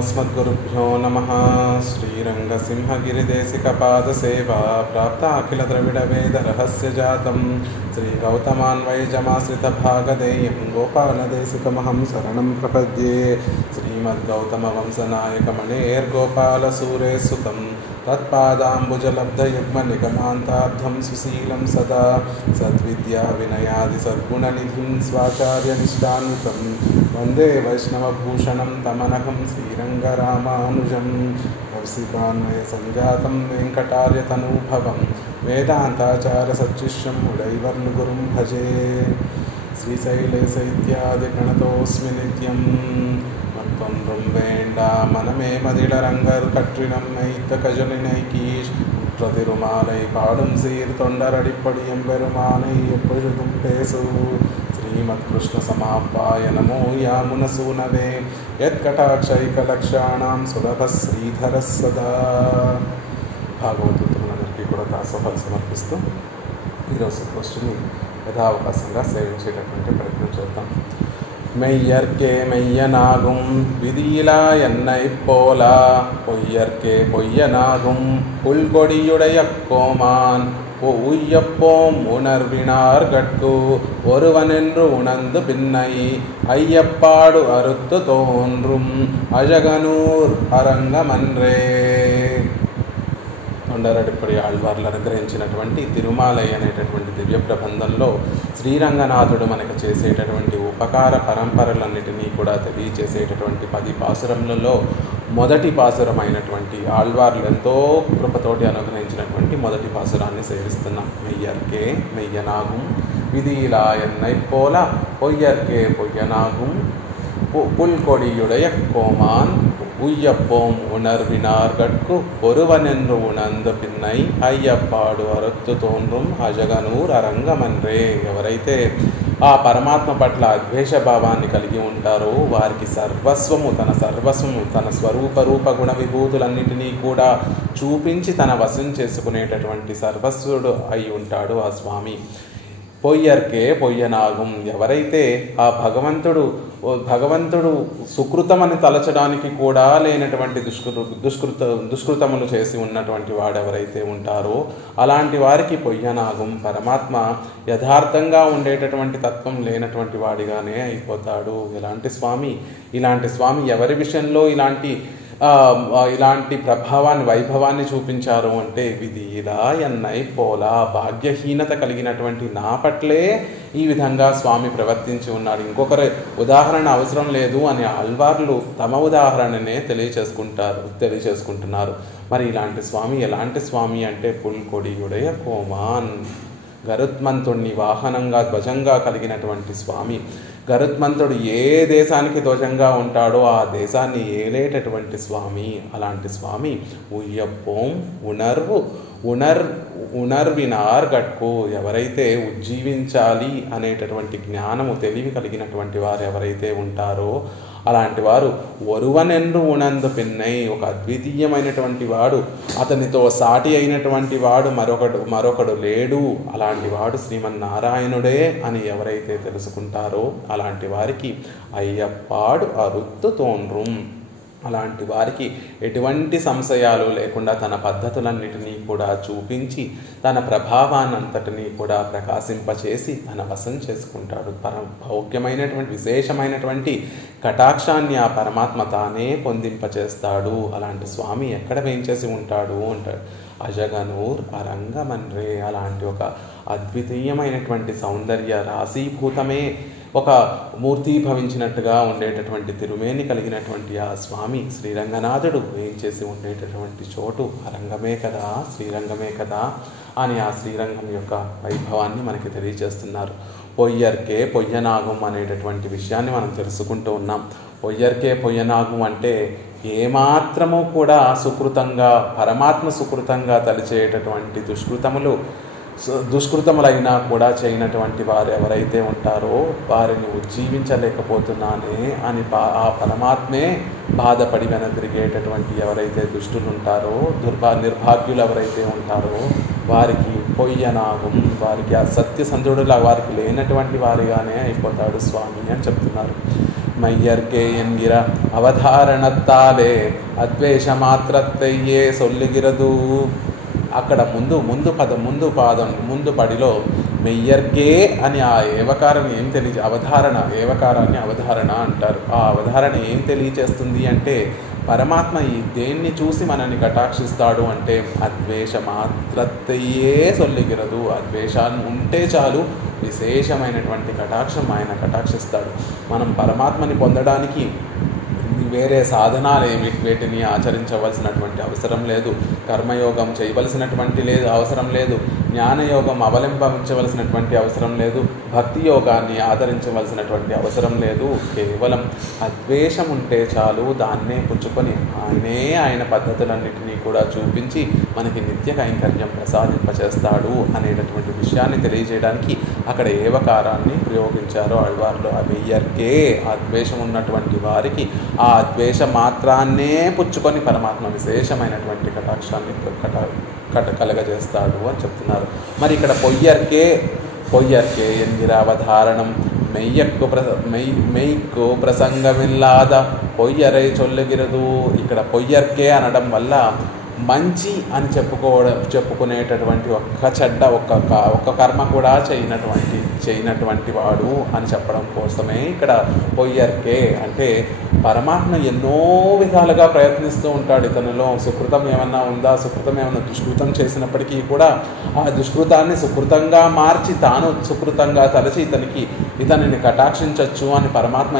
अस्मद्गुरुभ्यो नमः। श्रीरङ्गसिंहगिरिदेशिकपादसेवा प्राप्त अखिलद्रविडवेदरहस्यजातं श्रीगौतमान्वयजमाश्रितभागधेयं गोपालदेशिकमहं शरणं प्रपद्ये। श्रीमद्गौतमवंशनायकमणेर्गोपालसूरेसुतं तत्पादाम्बुजलब्धयुग्मनिगमान्ताब्धं सुशीलं सदा सद्विद्याविनयादिसद्गुणनिधिं स्वाचार्यनिष्ठान्वितं वन्दे वैष्णवभूषणं तमनहं श्रीरङ्गरामानुजं कौशिकान्वयसञ्जातं वेङ्कटार्यतनूभवं वेदान्ताचार्यसच्शिष्यं उडैवर्लुगुरुं भजे। श्रीशैलेशैत्यादिप्रणतोऽस्मि नित्यं மற்றொன்றும் வேண்டா மனமே மதிளரங்கர் கற்றினம் மைத்த கஜலினைக்கீஷ் பிரதிருமாலை பாடும் சீர் தொண்டரடிப்படியம் பெருமானை எப்பொழுதும் பேசு శ్రీమద్ కృష్ణ సమాపాయ నమో యామునసూనవే యత్కటాక్షైకలక్షాణం సులభ శ్రీధర సదా. భాగవతులందరికీ కూడా దాసోహాలు సమర్పిస్తూ ఈరోజు క్వశ్చన్ని యథావకాశంగా సేవించేటటువంటి ప్రయత్నం చేద్దాం. மெய்யர்க்கே மெய்யனாகும் விதியிலா என்னை போலா பொய்யர்க்கே பொய்யனாகும் புல்கொடியுடைய கோமான் உய்யப்போம் உணர்வினார்கட்கு ஒருவனென்று உணர்ந்து பின்னை ஐயப்பாடு அறுத்து தோன்றும் అజగనూర్ అరంగమన్రే. తొండరడిపడి ఆళ్వార్లు అనుగ్రహించినటువంటి తిరుమాలై అనేటటువంటి దివ్య ప్రబంధంలో శ్రీరంగనాథుడు మనకు చేసేటటువంటి ఉపకార పరంపరలన్నిటినీ కూడా తెలియచేసేటటువంటి 10 పాసురములలో మొదటి పాసురమైనటువంటి ఆళ్వార్లు ఎంతో కృపతోటి అనుగ్రహించినటువంటి మొదటి పాసురాన్ని సేవిస్తున్నాం. మెయ్యర్కే మెయ్యనాగుం విధిలా ఎన్నై పోల పొయ్యర్కే పొయ్యనాగుం புல்கொடியுடைய கோமான் உய்யப்போம் உணர்வினார்கட்கு ஒருவனென்று உணர்ந்து పిన్నై అయ్యప్పాడు అరుత్తు తోన్றுం అజగనూర్ అరంగమన్రే. ఎవరైతే ఆ పరమాత్మ పట్ల అద్వేష భావాన్ని కలిగి ఉంటారో వారికి సర్వస్వము తన స్వరూప రూప గుణ విభూతులన్నిటినీ కూడా చూపించి తన వశం చేసుకునేటటువంటి సర్వస్వుడు అయి ఉంటాడు ఆ స్వామి. పొయ్యర్కే పొయ్యనాగం. ఎవరైతే ఆ భగవంతుడు సుకృతమని తలచడానికి కూడా లేనటువంటి దుష్కృతములు చేసి ఉన్నటువంటి వాడెవరైతే ఉంటారో అలాంటి వారికి పొయ్యనాగం. పరమాత్మ యథార్థంగా ఉండేటటువంటి తత్వం లేనటువంటి వాడిగానే అయిపోతాడు. ఇలాంటి స్వామి ఎవరి విషయంలో ఇలాంటి ప్రభావాన్ని వైభవాన్ని చూపించారు అంటే విధి ఇలా ఎన్నై పోలా భాగ్యహీనత కలిగినటువంటి నా పట్లే ఈ విధంగా స్వామి ప్రవర్తించి ఉన్నాడు, ఇంకొకరి ఉదాహరణ అవసరం లేదు అని ఆళ్వార్లు తమ ఉదాహరణనే తెలియచేసుకుంటున్నారు. మరి ఇలాంటి స్వామి ఎలాంటి స్వామి అంటే పుల్కొడియుడయ కోమాన్, గరుత్మంతుడిని వాహనంగా ధ్వజంగా కలిగినటువంటి స్వామి. గరుత్మంతుడు ఏ దేశానికి ధ్వజంగా ఉంటాడో ఆ దేశాన్ని ఏలేటటువంటి స్వామి. అలాంటి స్వామి ఉయ్యప్పోం ఉణర్వినార్గట్కు. ఎవరైతే ఉజ్జీవించాలి అనేటటువంటి జ్ఞానము తెలివి కలిగినటువంటి వారు ఎవరైతే ఉంటారో అలాంటి వారు ఒరువనెన్ను ఉణందు పిన్నై, ఒక అద్వితీయమైనటువంటి వాడు, అతనితో సాటి అయినటువంటి వాడు మరొకడు లేడు, అలాంటి వాడు శ్రీమన్నారాయణుడే అని ఎవరైతే తెలుసుకుంటారో అలాంటి వారికి అయ్యప్పాడు అరుత్తు తోన్றுం. అలాంటి వారికి ఎటువంటి సంశయాలు లేకుండా తన పద్ధతులన్నిటినీ కూడా చూపించి తన ప్రభావాన్నంతటినీ కూడా ప్రకాశింపచేసి తన వశం చేసుకుంటాడు. భౌగ్యమైనటువంటి విశేషమైనటువంటి కటాక్షాన్ని ఆ పరమాత్మ తానే పొందింపచేస్తాడు. అలాంటి స్వామి ఎక్కడ వేయించేసి ఉంటాడు అంటాడు అజగనూర్ అరంగమన్రే. అలాంటి ఒక అద్వితీయమైనటువంటి సౌందర్య రాశీభూతమే ఒక మూర్తీభవించినట్టుగా ఉండేటటువంటి తిరుమేని కలిగినటువంటి ఆ స్వామి శ్రీరంగనాథుడు వేయించేసి ఉండేటటువంటి చోటు అరంగమే కదా, శ్రీరంగమే కదా అని ఆ శ్రీరంగం యొక్క వైభవాన్ని మనకి తెలియజేస్తున్నారు. పొయ్యర్కే పొయ్యనాగం అనేటటువంటి విషయాన్ని మనం తెలుసుకుంటూ ఉన్నాం. పొయ్యర్కే పొయ్యనాగం అంటే ఏమాత్రము కూడా సుకృతంగా పరమాత్మ సుకృతంగా తలిచేటటువంటి దుష్కృతములైనా కూడా చేయనటువంటి వారు ఎవరైతే ఉంటారో వారిని ఉజ్జీవించలేకపోతున్నానే అని ఆ పరమాత్మే బాధపడి వెనతిరిగేటటువంటి ఎవరైతే దుష్టులు ఉంటారో నిర్భాగ్యులు ఎవరైతే ఉంటారో వారికి పొయ్యనాగం, వారికి ఆ సత్యసంధుడులా వారికి లేనటువంటి వారిగానే అయిపోతాడు స్వామి అని చెప్తున్నారు. மையர்கே என்கிற అవధారణத்தாலே అద్వేష మాత్రత్తయ్యే సొల్లుగిరదు. అక్కడ ముందు పడిలో మెయ్యర్కే అని ఆ ఏవకారం ఏం ఏవకారాన్ని అవధారణ అంటారు. ఆ అవధారణ ఏం తెలియచేస్తుంది అంటే పరమాత్మ దేన్ని చూసి మనల్ని కటాక్షిస్తాడు అంటే అద్వేష మాత్రత్తయ్యే సొల్లుగిరదు. అద్వేషాన్ని ఉంటే చాలు విశేషమైనటువంటి కటాక్షం ఆయన కటాక్షిస్తాడు. మనం పరమాత్మని పొందడానికి వేరే సాధనాలు వేటిని ఆచరించవలసినటువంటి అవసరం లేదు, కర్మయోగం చేయవలసినటువంటి అవసరం లేదు, జ్ఞానయోగం అవలంబించవలసినటువంటి అవసరం లేదు, భక్తి యోగాన్ని ఆదరించవలసినటువంటి అవసరం లేదు. కేవలం అద్వేషం ఉంటే చాలు, దాన్నే పుచ్చుకొని ఆయన పద్ధతులన్నిటినీ కూడా చూపించి మనకి నిత్య కైంకర్యం ప్రసాదింపచేస్తాడు అనేటటువంటి విషయాన్ని తెలియజేయడానికి అక్కడ ఏవకారాన్ని ప్రయోగించారు ఆళ్వార్లు. అమెయ్యర్కే అద్వేషం ఉన్నటువంటి వారికి ఆ ద్వేష మాత్రాన్నే పుచ్చుకొని పరమాత్మ విశేషమైనటువంటి కటాక్షాన్ని కలగజేస్తాడు అని చెప్తున్నారు. మరి ఇక్కడ పొయ్యర్కే ఎన్గిర అవధారణం మెయ్యక్కు ప్రసంగమిల్లాద పొయ్యరై చొల్లుగిరదు. ఇక్కడ పొయ్యర్కే అనడం వల్ల మంచి అని చెప్పుకునేటటువంటి ఒక్క కర్మ కూడా చేయనటువంటి వాడు అని చెప్పడం కోసమే ఇక్కడ పొయ్యర్కే అంటే పరమాత్మ ఎన్నో విధాలుగా ప్రయత్నిస్తూ ఉంటాడు. ఇతనిలో సుకృతం ఏమన్నా ఉందా, సుకృతం ఏమన్నా దుష్కృతం చేసినప్పటికీ కూడా ఆ దుష్కృతాన్ని సుకృతంగా మార్చి తాను సుకృతంగా తలచి ఇతనిని కటాక్షించవచ్చు అని పరమాత్మ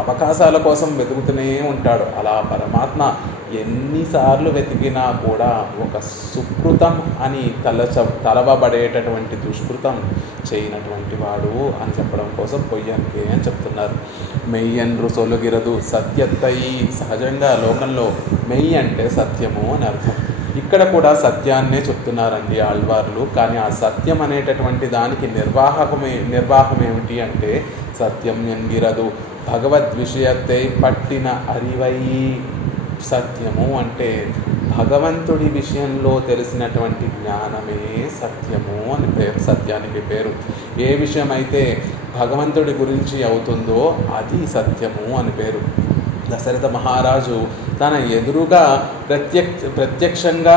అవకాశాల కోసం వెతుకుతూనే ఉంటాడు. అలా పరమాత్మ ఎన్నిసార్లు వెతికినా కూడా ఒక సుకృతం అని తలవబడేటటువంటి దుష్కృతం చేయనటువంటి వాడు అని చెప్పడం కోసం పొయ్యన్కే అని చెప్తున్నారు. మెయ్యన్రు సొలుగిరదు సత్యత్తై. సహజంగా లోకంలో మెయ్యి అంటే సత్యము అని అర్థం. ఇక్కడ కూడా సత్యాన్నే చెప్తున్నారండి ఆళ్వార్లు. కానీ ఆ సత్యం అనేటటువంటి దానికి నిర్వాహం ఏమిటి అంటే సత్యం ఎన్గిరదు భగవద్విషయత్తై పట్టిన అరివై. సత్యము అంటే భగవంతుడి విషయంలో తెలిసినటువంటి జ్ఞానమే సత్యము అని పేరు. సత్యానికి పేరు. ఏ విషయం అయితే భగవంతుడి గురించి అవుతుందో అది సత్యము అని పేరు. దశరథ మహారాజు తన ఎదురుగా ప్రత్యక్షంగా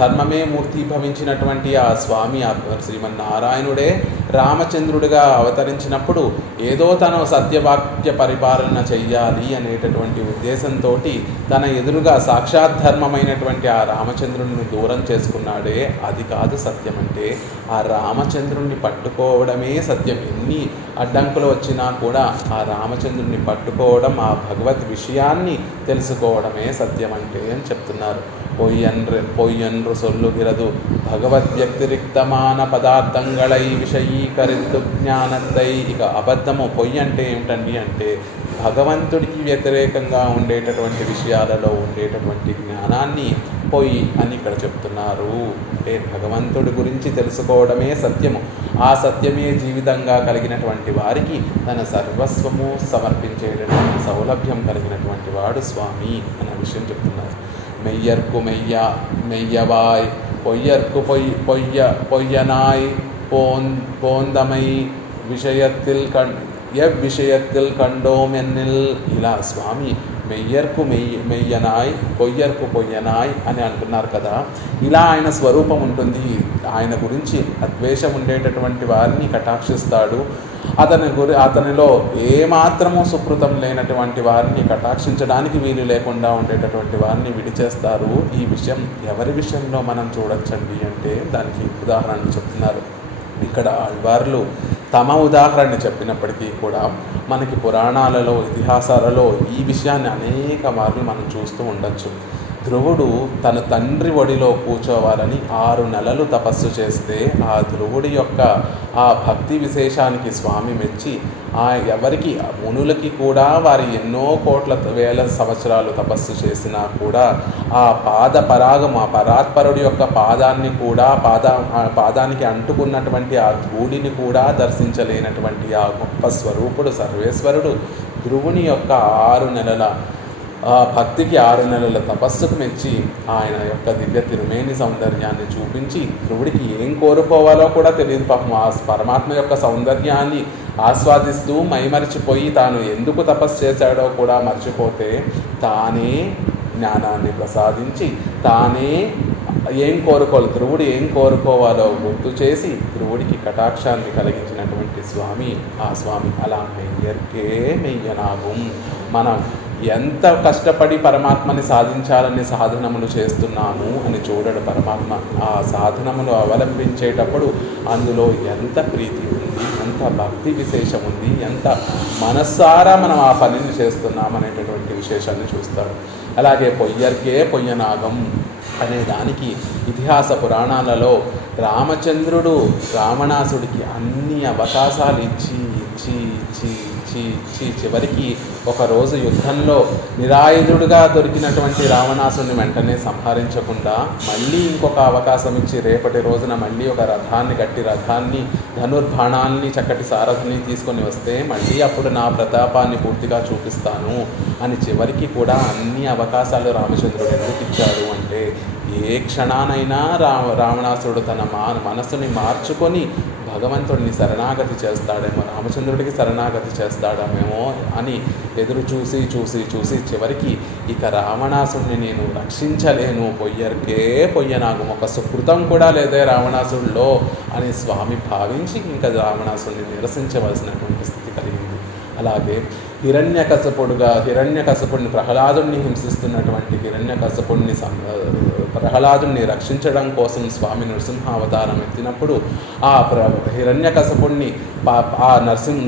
ధర్మమే మూర్తిభవించినటువంటి ఆ స్వామి శ్రీమన్నారాయణుడే రామచంద్రుడిగా అవతరించినప్పుడు ఏదో తను సత్యవాక్య పరిపాలన చెయ్యాలి అనేటటువంటి ఉద్దేశంతో తన ఎదురుగా సాక్షాత్ ధర్మమైనటువంటి ఆ రామచంద్రుడిని దూరం చేసుకున్నాడే, అది కాదు సత్యం. అంటే ఆ రామచంద్రుడిని పట్టుకోవడమే సత్యం. ఎన్ని అడ్డంకులు వచ్చినా కూడా ఆ రామచంద్రుడిని పట్టుకోవడం, ఆ భగవద్ విషయాన్ని తెలుసుకోవడమే సత్యం అంటే అని చెప్తున్నారు. పొయ్యన్రు సొల్లుగిరదు భగవద్వ్యతిరిక్తమాన పదార్థంగళై విషయీకరిద్దు జ్ఞానత్తై. ఇక అబద్ధము పొయ్యి అంటే ఏమిటండి అంటే భగవంతుడికి వ్యతిరేకంగా ఉండేటటువంటి విషయాలలో ఉండేటటువంటి జ్ఞానాన్ని పొయ్యి అని ఇక్కడ చెప్తున్నారు. అంటే భగవంతుడి గురించి తెలుసుకోవడమే సత్యము. ఆ సత్యమే జీవితంగా కలిగినటువంటి వారికి తన సర్వస్వము సమర్పించేటటువంటి సౌలభ్యం కలిగినటువంటి వాడు స్వామి అన్న విషయం చెప్తున్నారు. మెయ్యర్కు మెయ్యవాయ్ పొయ్యర్కు పొయ్యనాయ్ పోందమై విషయత్తిల్ కండోమెన్నిల్. ఇలా స్వామి మెయ్యర్కు మెయ్యనాయ్ పొయ్యర్కు పొయ్యనాయ్ అని అంటున్నారు కదా. ఇలా ఆయన స్వరూపం ఉంటుంది. ఆయన గురించి అద్వేషం ఉండేటటువంటి వారిని కటాక్షిస్తాడు. అతనిలో ఏమాత్రము సుకృతం లేనటువంటి వారిని కటాక్షించడానికి వీలు లేకుండా ఉండేటటువంటి వారిని విడిచేస్తారు. ఈ విషయం ఎవరి విషయంలో మనం చూడొచ్చండి అంటే దానికి ఉదాహరణ చెప్తున్నారు. ఇక్కడ ఆళ్వార్లు తమ ఉదాహరణ చెప్పినప్పటికీ కూడా మనకి పురాణాలలో ఇతిహాసాలలో ఈ విషయాన్ని అనేక మార్లు మనం చూస్తూ ఉండొచ్చు. ధ్రువుడు తన తండ్రి ఒడిలో కూర్చోవాలని 6 నెలలు తపస్సు చేస్తే ఆ ధ్రువుడి యొక్క ఆ భక్తి విశేషానికి స్వామి మెచ్చి ఎవరికి మునులకి కూడా వారి ఎన్నో కోట్ల వేల సంవత్సరాలు తపస్సు చేసినా కూడా ఆ పరాగం ఆ పరాత్పరుడి యొక్క పాదాన్ని కూడా పాదానికి అంటుకున్నటువంటి ఆ ధూళిని కూడా దర్శించలేనటువంటి ఆ గొప్ప స్వరూపుడు సర్వేశ్వరుడు ధ్రువుని యొక్క 6 నెలల భక్తికి 6 నెలల తపస్సుకు మెచ్చి ఆయన యొక్క దివ్య తిరుమేని సౌందర్యాన్ని చూపించి ధ్రువుడికి ఏం కోరుకోవాలో కూడా తెలియదు పాపం. ఆ పరమాత్మ యొక్క సౌందర్యాన్ని ఆస్వాదిస్తూ మైమరిచిపోయి తాను ఎందుకు తపస్సు చేశాడో కూడా మర్చిపోతే తానే జ్ఞానాన్ని ప్రసాదించి తానే ధ్రువుడు ఏం కోరుకోవాలో గుర్తు చేసి ధ్రువుడికి కటాక్షాన్ని కలిగించినటువంటి స్వామి ఆ స్వామి. అలా మెయ్యర్కే మెయ్యనాగం. మనం ఎంత కష్టపడి పరమాత్మని సాధించాలని సాధనములు చేస్తున్నాము అని చూడడు పరమాత్మ. ఆ సాధనములు అవలంబించేటప్పుడు అందులో ఎంత ప్రీతి ఉంది, ఎంత భక్తి విశేషం ఉంది, ఎంత మనస్సారా మనం ఆ పనిని చేస్తున్నాం అనేటటువంటి విశేషాన్ని చూస్తాడు. అలాగే పొయ్యర్కే పొయ్యనాగం అనే దానికి ఇతిహాస పురాణాలలో రామచంద్రుడు రావణాసుడికి అన్ని అవకాశాలు ఇచ్చి చివరికి ఒకరోజు యుద్ధంలో నిరాయుధుడుగా దొరికినటువంటి రావణాసుని వెంటనే సంహరించకుండా మళ్ళీ ఇంకొక అవకాశం ఇచ్చి రేపటి రోజున మళ్ళీ ఒక రథాన్ని ధనుర్బాణాన్ని చక్కటి సారథిని తీసుకొని వస్తే మళ్ళీ అప్పుడు నా ప్రతాపాన్ని పూర్తిగా చూపిస్తాను అని చివరికి కూడా అన్ని అవకాశాలు రామచంద్రుడు ఎందుకు ఇచ్చాడు అంటే ఏ క్షణానైనా రావణాసురుడు తన మనసుని మార్చుకొని భగవంతుడిని శరణాగతి చేస్తాడేమో, రామచంద్రుడికి శరణాగతి చేస్తాడేమో అని ఎదురు చూసి చివరికి ఇక రావణాసుడిని నేను రక్షించలేను, పొయ్యర్కే పొయ్యనాగం, ఒక సుకృతం కూడా లేదే రావణాసుడిలో అని స్వామి భావించి ఇంకా రావణాసుడిని నిరసించవలసినటువంటి స్థితి కలిగింది. అలాగే హిరణ్యకశపుడిని ప్రహ్లాదుడిని హింసిస్తున్నటువంటి ప్రహ్లాదుడిని రక్షించడం కోసం స్వామి నృసింహావతారం ఎత్తినప్పుడు ఆ హిరణ్యకశపుడిని ఆ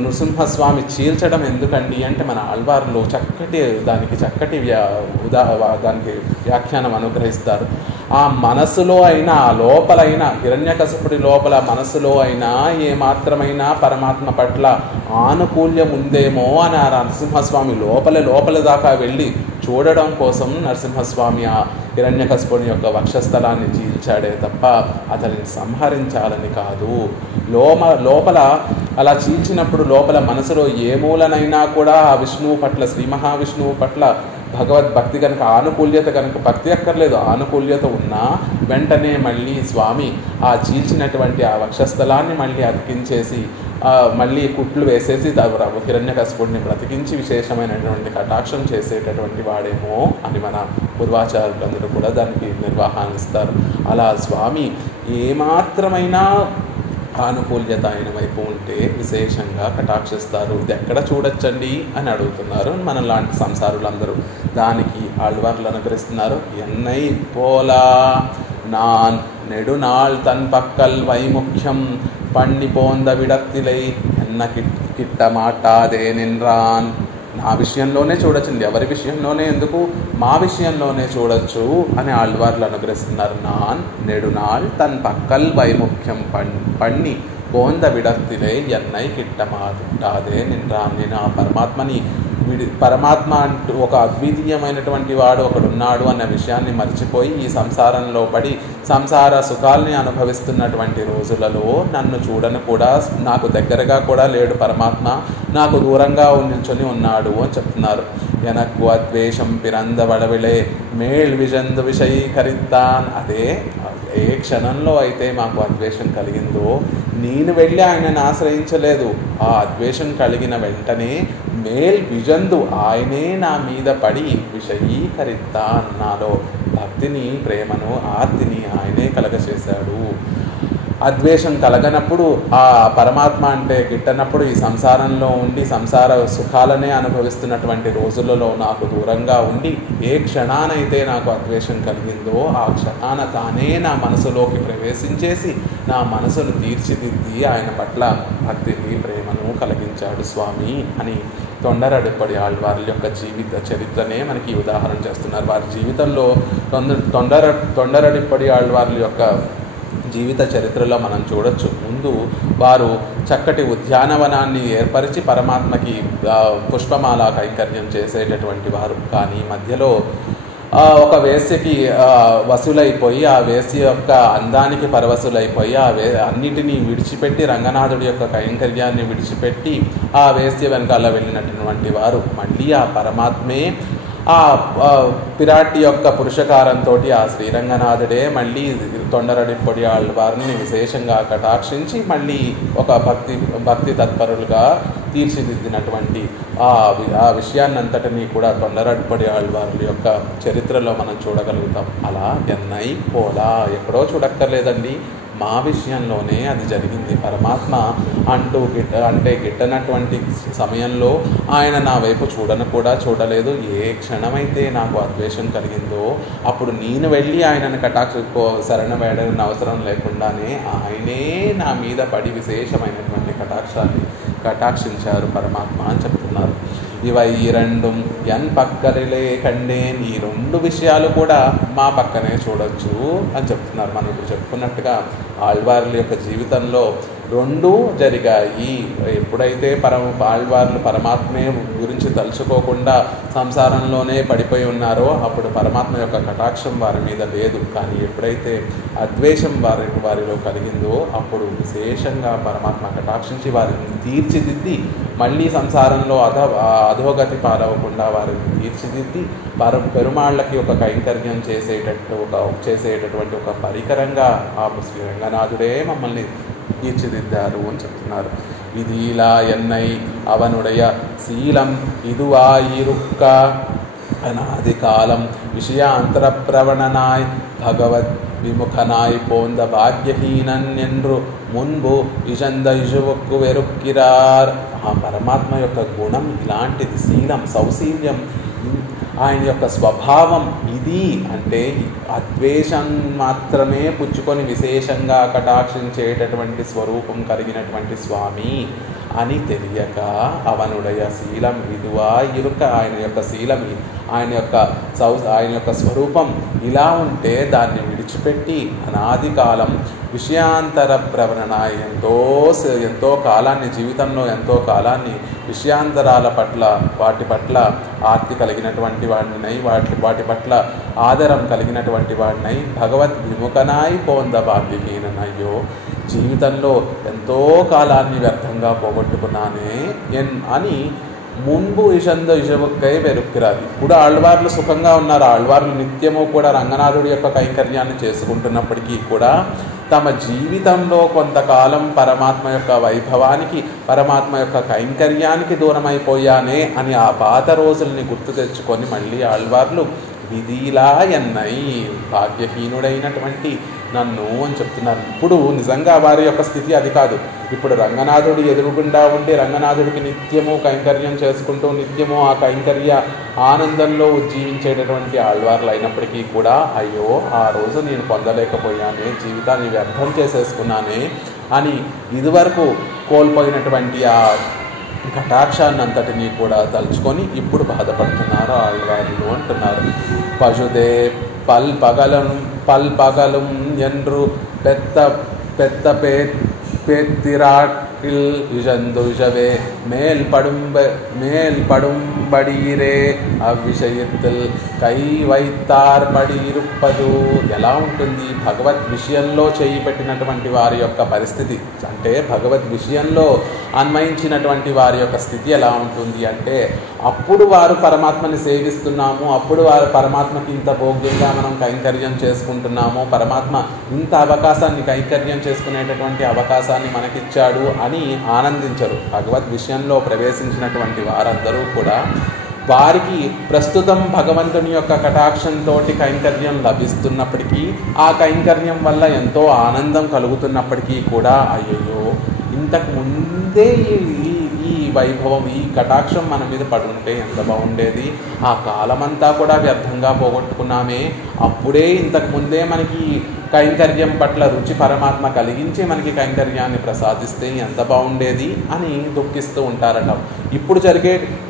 నృసింహస్వామి చీల్చడం ఎందుకండి అంటే మన ఆళ్వార్లు దానికి చక్కటి దానికి వ్యాఖ్యానం అనుగ్రహిస్తారు. ఆ మనసులో అయినా ఆ లోపలైనా హిరణ్యకశపుడి లోపల మనసులో అయినా ఏమాత్రమైనా పరమాత్మ పట్ల ఆనుకూల్యం ఉందేమో అని ఆ నరసింహస్వామి లోపల దాకా వెళ్ళి చూడడం కోసం నరసింహస్వామి ఆ హిరణ్యకశపుని యొక్క వక్షస్థలాన్ని చీల్చాడే తప్ప అతనిని సంహరించాలని కాదు. లోపల అలా చీల్చినప్పుడు లోపల మనసులో ఏ మూలనైనా కూడా ఆ విష్ణువు పట్ల, శ్రీ మహావిష్ణువు పట్ల భగవద్భక్తి కనుక, ఆనుకూల్యత కనుక, భక్తి అక్కర్లేదు, ఆనుకూల్యత ఉన్నా వెంటనే మళ్ళీ స్వామి ఆ చీల్చినటువంటి ఆ వక్షస్థలాన్ని మళ్ళీ అతికించేసి మళ్ళీ కుట్లు వేసేసి హిరణ్యకశపుడిని బ్రతికించి విశేషమైనటువంటి కటాక్షం చేసేటటువంటి వాడేమో అని మన పూర్వాచార్యులందరూ కూడా దానికి నిర్వహణిస్తారు. అలా స్వామి ఏమాత్రమైనా ఆనుకూల్యత ఆయన వైపు ఉంటే విశేషంగా కటాక్షిస్తారు. ఇది ఎక్కడ చూడొచ్చండి అని అడుగుతున్నారు మన లాంటి సంసారులందరూ. దానికి ఆళ్వార్లు అనుగ్రహిస్తున్నారు. ఎన్నై పోలా నాన్ నెడునాళ్ తన్ పక్కల్ వైముఖ్యం பண்ணி போந்த விடத்திலை ఎన్న కిట్ట మాటాదే నిన్రాన్. నా విషయంలోనే చూడొచ్చు, ఎవరి విషయంలోనే ఎందుకు, మా విషయంలోనే చూడొచ్చు అని ఆళ్వార్లు అనుగ్రహిస్తున్నారు. నాన్ నెడునాళ్ తన్ పక్కల్ వైముఖ్యం பண்ணி పోంద విడత్తిలే ఎన్నై కిట్ట మాటాదే నిన్రాన్. నేను ఆ పరమాత్మ అంటూ ఒక అద్వితీయమైనటువంటి వాడు ఒకడున్నాడు అన్న విషయాన్ని మర్చిపోయి ఈ సంసారంలో పడి సంసార సుఖాల్ని అనుభవిస్తున్నటువంటి రోజులలో నన్ను చూడను కూడా, నాకు దగ్గరగా కూడా లేడు పరమాత్మ, నాకు దూరంగా నిల్చొని ఉన్నాడు అని చెప్తున్నారు. ఎనక్కు అద్వేషం పిరంద వడవిలే మేళ్ విజందు విషయీకరిస్తాన్. అదే ఏ క్షణంలో అయితే మాకు అద్వేషం కలిగిందో నేను వెళ్ళి ఆయనను ఆశ్రయించలేదు. ఆ అద్వేషం కలిగిన వెంటనే మేల్ విజందు ఆయనే నా మీద పడి విషయీకరిస్తా, నాలో భక్తిని, ప్రేమను, ఆర్తిని ఆయనే కలగచేశాడు. అద్వేషం కలగనప్పుడు, ఆ పరమాత్మ అంటే గిట్టనప్పుడు ఈ సంసారంలో ఉండి సంసార సుఖాలనే అనుభవిస్తున్నటువంటి రోజులలో నాకు దూరంగా ఉండి ఏ క్షణానైతే నాకు అద్వేషం కలిగిందో ఆ క్షణాన తానే నా మనసులోకి ప్రవేశించేసి నా మనసును తీర్చిదిద్ది ఆయన పట్ల భక్తిని, ప్రేమను కలిగించాడు స్వామి అని తొండరడిప్పడి ఆళ్వార్ల యొక్క జీవిత చరిత్రనే మనకి ఉదాహరణ చేస్తున్నారు. వారి జీవితంలో తొండరడిప్పడి ఆళ్వార్ల యొక్క జీవిత చరిత్రలో మనం చూడొచ్చు. ముందు వారు చక్కటి ఉద్యానవనాన్ని ఏర్పరిచి పరమాత్మకి పుష్పమాల కైంకర్యం చేసేటటువంటి వారు. కానీ మధ్యలో ఒక వేశ్యకి వసూలైపోయి, ఆ వేశ్య యొక్క అందానికి పరవశులైపోయి అన్నిటినీ విడిచిపెట్టి, రంగనాథుడి యొక్క కైంకర్యాన్ని విడిచిపెట్టి ఆ వేశ్య వెనకాల వెళ్ళినటువంటి వారు మళ్ళీ ఆ పరమాత్మే ఆ పిరాటి యొక్క పురుషకారంతో ఆ శ్రీరంగనాథుడే మళ్ళీ తొండరడిప్పొడి ఆళ్వారిని విశేషంగా కటాక్షించి మళ్ళీ ఒక భక్తి తత్పరులుగా తీర్చిదిద్దినటువంటి ఆ విషయాన్నంతటినీ కూడా తొండరడిప్పొడి ఆళ్వారుల యొక్క చరిత్రలో మనం చూడగలుగుతాం. అలా ఎన్నై పోలా, ఎక్కడో చూడక్కర్లేదండి, మా విషయంలోనే అది జరిగింది. పరమాత్మ గిట్టనటువంటి సమయంలో ఆయన నా వైపు చూడలేదు. ఏ క్షణమైతే నాకు అద్వేషం కలిగిందో అప్పుడు నేను వెళ్ళి ఆయనను శరణ వేడని అవసరం లేకుండానే ఆయనే నా మీద పడి విశేషమైనటువంటి కటాక్షించారు పరమాత్మ అని చెప్తున్నారు. ఇవై రెండుం ఎన్ పక్కలే కండేన్, ఈ రెండు విషయాలు కూడా మా పక్కనే చూడొచ్చు అని చెప్తున్నారు. మనం ఇప్పుడు చెప్పుకున్నట్టుగా ఆళ్వార్ల యొక్క జీవితంలో రెండు జరిగాయి. ఎప్పుడైతే ఆళ్వార్లు పరమాత్మే గురించి తలుచుకోకుండా సంసారంలోనే పడిపోయి ఉన్నారో అప్పుడు పరమాత్మ యొక్క కటాక్షం వారి మీద లేదు. కానీ ఎప్పుడైతే అద్వేషం వారిలో కలిగిందో అప్పుడు విశేషంగా పరమాత్మ కటాక్షించి వారిని తీర్చిదిద్ది మళ్ళీ సంసారంలో అధోగతి పాలవకుండా వారిని తీర్చిదిద్ది పెరుమాళ్ళకి ఒక కైంకర్యం చేసేటటువంటి ఒక పరికరంగా ఆ శ్రీరంగనాథుడే మమ్మల్ని తీర్చిదిద్దారు అని చెప్తున్నారు. విధిలా ఎన్నై అవనుడయ శీలం ఇదువాయిరుక్క అనాది కాలం విషయాంతర ప్రవణనాయ్ భగవద్ విముఖనాయ్ పోంద భాగ్యహీనన్ ఎండ్రు మున్బు ఇజంద ఇజువుక్కు వెరుక్కిరార్. ఆ పరమాత్మ యొక్క గుణం ఇలాంటిది, శీలం సౌశీల్యం, ఆయన యొక్క స్వభావం ఇది. అంటే అద్వేషం మాత్రమే పుచ్చుకొని విశేషంగా కటాక్షించేటటువంటి స్వరూపం కలిగినటువంటి స్వామి అని తెలియక అవనుడయ శీలం విధువా ఇరుక, ఆయన యొక్క శీలం, ఆయన యొక్క స్వరూపం ఇలా ఉంటే దాన్ని విడిచిపెట్టి అనాది కాలం విషయాంతర ప్రవరణ ఎంతో కాలాన్ని, జీవితంలో ఎంతో కాలాన్ని విషయాంతరాల పట్ల వాటి పట్ల ఆర్తి కలిగినటువంటి వాడినై, వాటి పట్ల ఆదరం కలిగినటువంటి వాడినై భగవద్ విముఖనాయి పోంద భాగ్యహీనయ్యో, జీవితంలో ఎంతో కాలాన్ని వ్యర్థంగా పోగొట్టుకున్నానే అని మున్బు ఇషంద ఇషవక్కై వెరుక్కిరారు. ఇప్పుడు ఆళ్వార్లు సుఖంగా ఉన్నారు. ఆళ్వార్లు నిత్యము కూడా రంగనాథుడి యొక్క కైంకర్యాన్ని చేసుకుంటున్నప్పటికీ కూడా తమ జీవితంలో కొంతకాలం పరమాత్మ యొక్క వైభవానికి, పరమాత్మ యొక్క కైంకర్యానికి దూరమైపోయానే అని ఆ పాత రోజుల్ని గుర్తు తెచ్చుకొని మళ్ళీ ఆళ్వార్లు విధిలా ఎన్నై, భాగ్యహీనుడైనటువంటి నన్ను అని చెప్తున్నారు. ఇప్పుడు నిజంగా వారి యొక్క స్థితి అది కాదు. ఇప్పుడు రంగనాథుడి ఎదురుగుండా ఉండి రంగనాథుడికి నిత్యము కైంకర్యం చేసుకుంటూ నిత్యము ఆ కైంకర్య ఆనందంలో ఉజ్జీవించేటటువంటి ఆళ్వార్లు అయినప్పటికీ కూడా అయ్యో ఆ రోజు నేను పొందలేకపోయానే, జీవితాన్ని వ్యర్థం చేసేసుకున్నానే అని ఇదివరకు కోల్పోయినటువంటి ఆ కటాక్షాన్ని అంతటినీ కూడా తలుచుకొని ఇప్పుడు బాధపడుతున్నారు ఆళ్వార్లు అంటున్నారు. పశుదే பல்பகலும் என்று பெத்த பேத்திராட்டில் இழந்துழவே மேல் படும்படீரே అవిషయத்தில் కై వైతార్ పడి ఇరుప్పదు. ఎలా ఉంటుంది భగవద్ విషయంలో చేయి పెట్టినటువంటి వారి యొక్క పరిస్థితి, అంటే భగవద్ విషయంలో అన్వయించినటువంటి వారి యొక్క స్థితి ఎలా ఉంటుంది అంటే అప్పుడు వారు పరమాత్మని సేవిస్తున్నాము, అప్పుడు వారు పరమాత్మకి ఇంత భోగ్యంగా మనం కైంకర్యం చేసుకుంటున్నాము, పరమాత్మ ఇంత అవకాశాన్ని కైంకర్యం చేసుకునేటటువంటి అవకాశాన్ని మనకిచ్చాడు అని ఆనందించరు. భగవద్ విషయంలో ప్రవేశించినటువంటి వారందరూ కూడా వారికి ప్రస్తుతం భగవంతుని యొక్క కటాక్షంతో కైంకర్యం లభిస్తున్నప్పటికీ, ఆ కైంకర్యం వల్ల ఎంతో ఆనందం కలుగుతున్నప్పటికీ కూడా అయ్యో ఇంతకు ముందే ఈ వైభవం, ఈ కటాక్షం మన మీద పడుంటే ఎంత బాగుండేది, ఆ కాలమంతా కూడా వ్యర్థంగా పోగొట్టుకున్నామే, అప్పుడే ఇంతకు ముందే మనకి కైంకర్యం పట్ల రుచి పరమాత్మ కలిగించి మనకి కైంకర్యాన్ని ప్రసాదిస్తే ఎంత బాగుండేది అని దుఃఖిస్తూ ఉంటారట.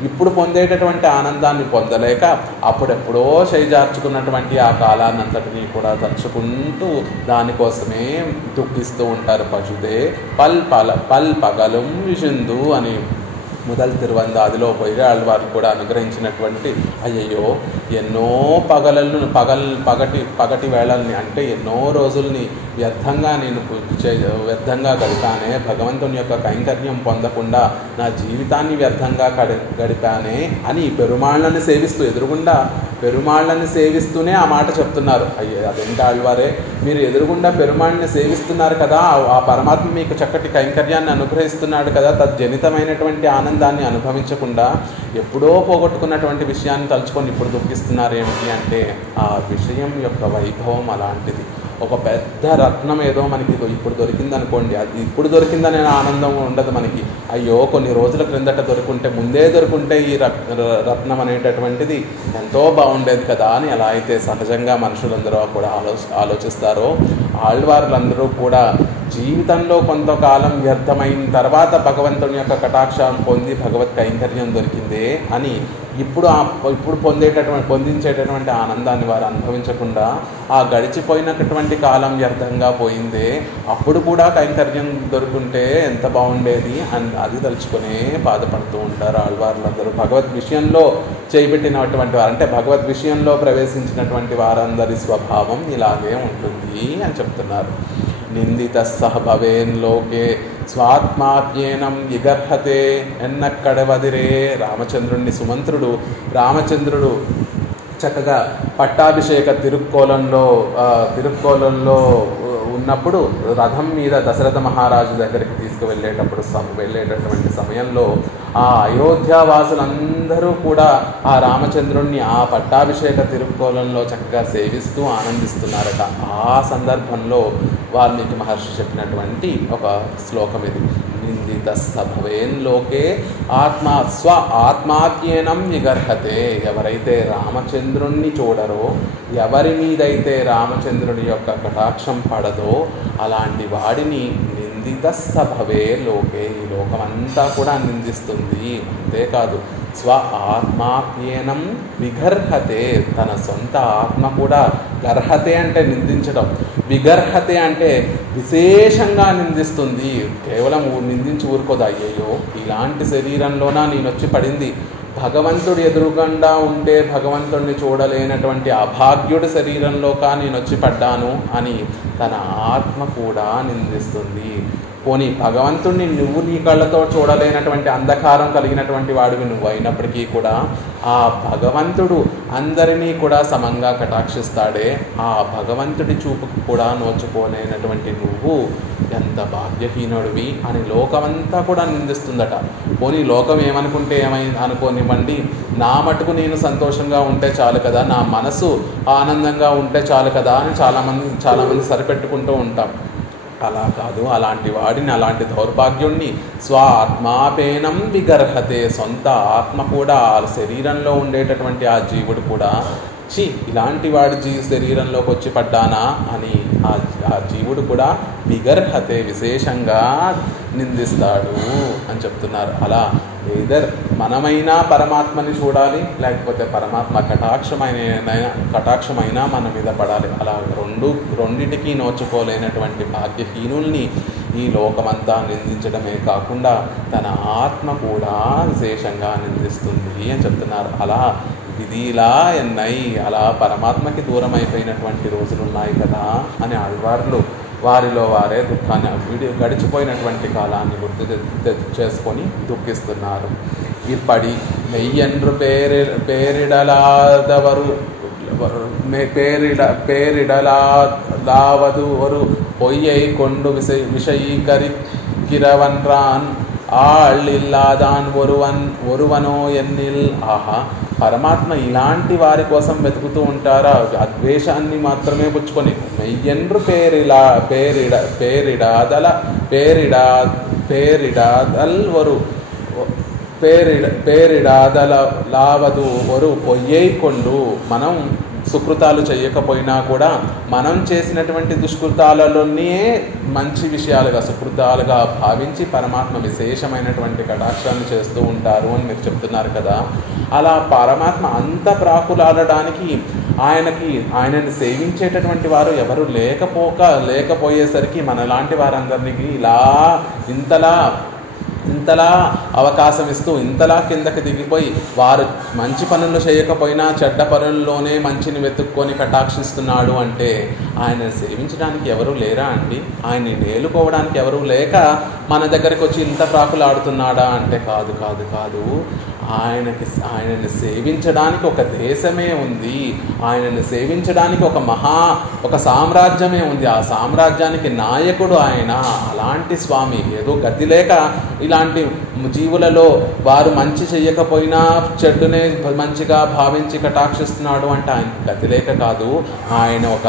ఇప్పుడు పొందేటటువంటి ఆనందాన్ని పొందలేక అప్పుడెప్పుడో చేజార్చుకున్నటువంటి ఆ కాలాన్ని అంతటినీ కూడా తలుచుకుంటూ దానికోసమే దుఃఖిస్తూ ఉంటారు. పశుదే పల్ పగలం విషందు అని முதல் திருవందాదిలో పొయ్యాళ్ళవారు కూడా అనుగ్రహించినటువంటి అయ్యయ్యో ఎన్నో పగటి వేళల్ని అంటే ఎన్నో రోజుల్ని వ్యర్థంగా నేను వ్యర్థంగా గడిపానే, భగవంతుని యొక్క కైంకర్యం పొందకుండా నా జీవితాన్ని వ్యర్థంగా గడిపానే అని పెరుమాళ్ళని సేవిస్తూ ఎదురుగుండా పెరుమాళ్ళని సేవిస్తూనే ఆ మాట చెప్తున్నారు. అయ్యో అదేంటి ఆళ్వారే, మీరు ఎదురుగుండా పెరుమాళ్ళని సేవిస్తున్నారు కదా, ఆ పరమాత్మ మీకు చక్కటి కైంకర్యాన్ని అనుగ్రహిస్తున్నాడు కదా, తజ్జనితమైనటువంటి ఆనందాన్ని అనుభవించకుండా ఎప్పుడో పోగొట్టుకున్నటువంటి విషయాన్ని తలుచుకొని ఇప్పుడు దుఃఖిస్తున్నారు ఏమిటి అంటే ఆ విషయం యొక్క వైభవం అలాంటిది. ఒక పెద్ద రత్నం ఏదో మనకి ఇప్పుడు దొరికిందనుకోండి, అది ఇప్పుడు దొరికిందనే ఆనందం ఉండదు మనకి. అయ్యో కొన్ని రోజుల క్రిందట దొరుకుంటే, ముందే దొరుకుంటే ఈ రత్నం అనేటటువంటిది ఎంతో బాగుండేది కదా అని ఎలా అయితే సహజంగా మనుషులందరూ కూడా ఆలోచిస్తారో, ఆళ్వార్లందరూ కూడా జీవితంలో కొంతకాలం వ్యర్థమైన తర్వాత భగవంతుని యొక్క కటాక్షం పొంది భగవత్ కైంకర్యం దొరికిందే అని ఇప్పుడు పొందించేటటువంటి ఆనందాన్ని వారు అనుభవించకుండా ఆ గడిచిపోయినటువంటి కాలం వ్యర్థంగా పోయిందే, అప్పుడు కూడా కైంకర్యం దొరుకుంటే ఎంత బాగుండేది అని అది తలుచుకునే బాధపడుతూ ఉంటారు ఆళ్వార్లందరూ. భగవద్ విషయంలో చేయబెట్టినటువంటి వారు అంటే భగవద్ విషయంలో ప్రవేశించినటువంటి వారందరి స్వభావం ఇలాగే ఉంటుంది అని చెప్తున్నారు. నిందిత సహభవేన్ లోకే స్వాత్మాజ్ఞేనం ఇగర్హతే ఎన్నక్కడవదిరే. రామచంద్రుడు చక్కగా పట్టాభిషేక తిరుక్కోలంలో ఉన్నప్పుడు రథం మీద దశరథ మహారాజు దగ్గరికి వెళ్ళేటటువంటి సమయంలో ఆ అయోధ్యావాసులందరూ కూడా ఆ రామచంద్రుణ్ణి ఆ పట్టాభిషేక తిరుక్కోలంలో చక్కగా సేవిస్తూ ఆనందిస్తున్నారట. ఆ సందర్భంలో వాల్మీకి మహర్షి చెప్పినటువంటి ఒక శ్లోకం ఇది. నిందిత సభవేన్ లోకే ఆత్మాజ్ఞేనం నిగర్హతే. ఎవరైతే రామచంద్రుణ్ణి చూడరో, ఎవరి మీదైతే రామచంద్రుని యొక్క కటాక్షం పడదో అలాంటి వాడిని నిందిత సభవే లోకే, ఈ లోకమంతా కూడా నిందిస్తుంది. అంతేకాదు స్వ ఆత్మాజ్ఞేనం విగర్హతే, తన సొంత ఆత్మ కూడా, గర్హతే అంటే నిందించడం, విగర్హతే అంటే విశేషంగా నిందిస్తుంది. కేవలం నిందించి ఊరుకోదు. అయ్యయ్యో ఇలాంటి శరీరంలోనా నేనొచ్చి పడింది, భగవంతుడు ఎదురుగుండా ఉంటే భగవంతుడిని చూడలేనటువంటి అభాగ్యుడి శరీరంలోకా నేనొచ్చి పడ్డాను అని తన ఆత్మ కూడా నిందిస్తుంది. పోనీ భగవంతుడిని నువ్వు నీ కళ్ళతో చూడలేనటువంటి అంధకారం కలిగినటువంటి వాడివి నువ్వు అయినప్పటికీ కూడా ఆ భగవంతుడు అందరినీ కూడా సమంగా కటాక్షిస్తాడే, ఆ భగవంతుడి చూపుకు కూడా నోచుకోలేనటువంటి నువ్వు ఎంత భాగ్యహీనుడివి అని లోకమంతా కూడా నిందిస్తుందట. పోనీ లోకం ఏమనుకుంటే అనుకోనివ్వండి, నా మటుకు నేను సంతోషంగా ఉంటే చాలు కదా, నా మనసు ఆనందంగా ఉంటే చాలు కదా అని చాలామంది సరిపెట్టుకుంటూ ఉంటాం. అలా కాదు, అలాంటి వాడిని, అలాంటి దౌర్భాగ్యుణ్ణి స్వ ఆత్మాపేనం విగర్హతే, సొంత ఆత్మ కూడా ఆ శరీరంలో ఉండేటటువంటి ఆ జీవుడు కూడా ఇలాంటి వాడి శరీరంలోకి వచ్చి పడ్డానా అని ఆ జీవుడు కూడా విగర్హతే విశేషంగా నిందిస్తాడు అని చెప్తున్నారు. అలా ఏదర్ మనమైనా పరమాత్మని చూడాలి, లేకపోతే పరమాత్మ కటాక్షమైనా మన మీద పడాలి. అలా రెండిటికీ నోచుకోలేనటువంటి భాగ్యహీనుల్ని ఈ లోకమంతా నిందించడమే కాకుండా తన ఆత్మ కూడా విశేషంగా నిందిస్తుంది అని చెప్తున్నారు. అలా విధిలా ఎన్నై, అలా పరమాత్మకి దూరం అయిపోయినటువంటి రోజులు ఉన్నాయి కదా అని ఆళ్వార్లు వారిలో వారే దుఃఖాన్ని గడిచిపోయినటువంటి కాలాన్ని గుర్తు చేసుకొని దుఃఖిస్తున్నారు. ఇప్పటి మెయ్యన్రు పేరిడలాదవరు పొయ్యై కొండు விஷயீகரிக்கிறவன்றான் ఆళ్ళిల్లాదాన్ ఒరువనో ఎన్నిల్. ఆహా, పరమాత్మ ఇలాంటి వారి కోసం వెతుకుతూ ఉంటారా? అద్వేషాన్ని మాత్రమే పుచ్చుకొని మెయ్యన్రు పేరిడాదలావదు ఒరు పొయ్యై కొండు. మనం సుకృతాలు చేయకపోయినా కూడా మనం చేసినటువంటి దుష్కృతాలలోనే మంచి విషయాలుగా సుకృతాలుగా భావించి పరమాత్మ విశేషమైనటువంటి కటాక్షాన్ని చేస్తూ ఉంటారు అని మీరు చెప్తున్నారు కదా. అలా పరమాత్మ అంత ప్రాకులాడడానికి ఆయనని సేవించేటటువంటి వారు ఎవరు లేకపోయేసరికి మనలాంటి వారందరికీ ఇంతలా ఇంతలా అవకాశం ఇస్తూ ఇంతలా కిందకి దిగిపోయి వారు మంచి పనులు చేయకపోయినా చెడ్డ పనుల్లోనే మంచిని వెతుక్కొని కటాక్షిస్తున్నాడు అంటే ఆయన సేవించడానికి ఎవరూ లేరా అండి? ఆయన్ని నేలుకోవడానికి ఎవరూ లేక మన దగ్గరికి వచ్చి ఇంత ప్రాకులాడుతున్నాడా అంటే కాదు కాదు కాదు. ఆయనని సేవించడానికి ఒక దేశమే ఉంది, ఆయనని సేవించడానికి ఒక సామ్రాజ్యమే ఉంది. ఆ సామ్రాజ్యానికి నాయకుడు ఆయన. అలాంటి స్వామి ఏదో గతి లేక ఇలాంటి జీవులలో వారు మంచి చెయ్యకపోయినా చెడ్డునే మంచిగా భావించి కటాక్షిస్తున్నాడు అంటే ఆయనకి గతి లేక కాదు. ఆయన ఒక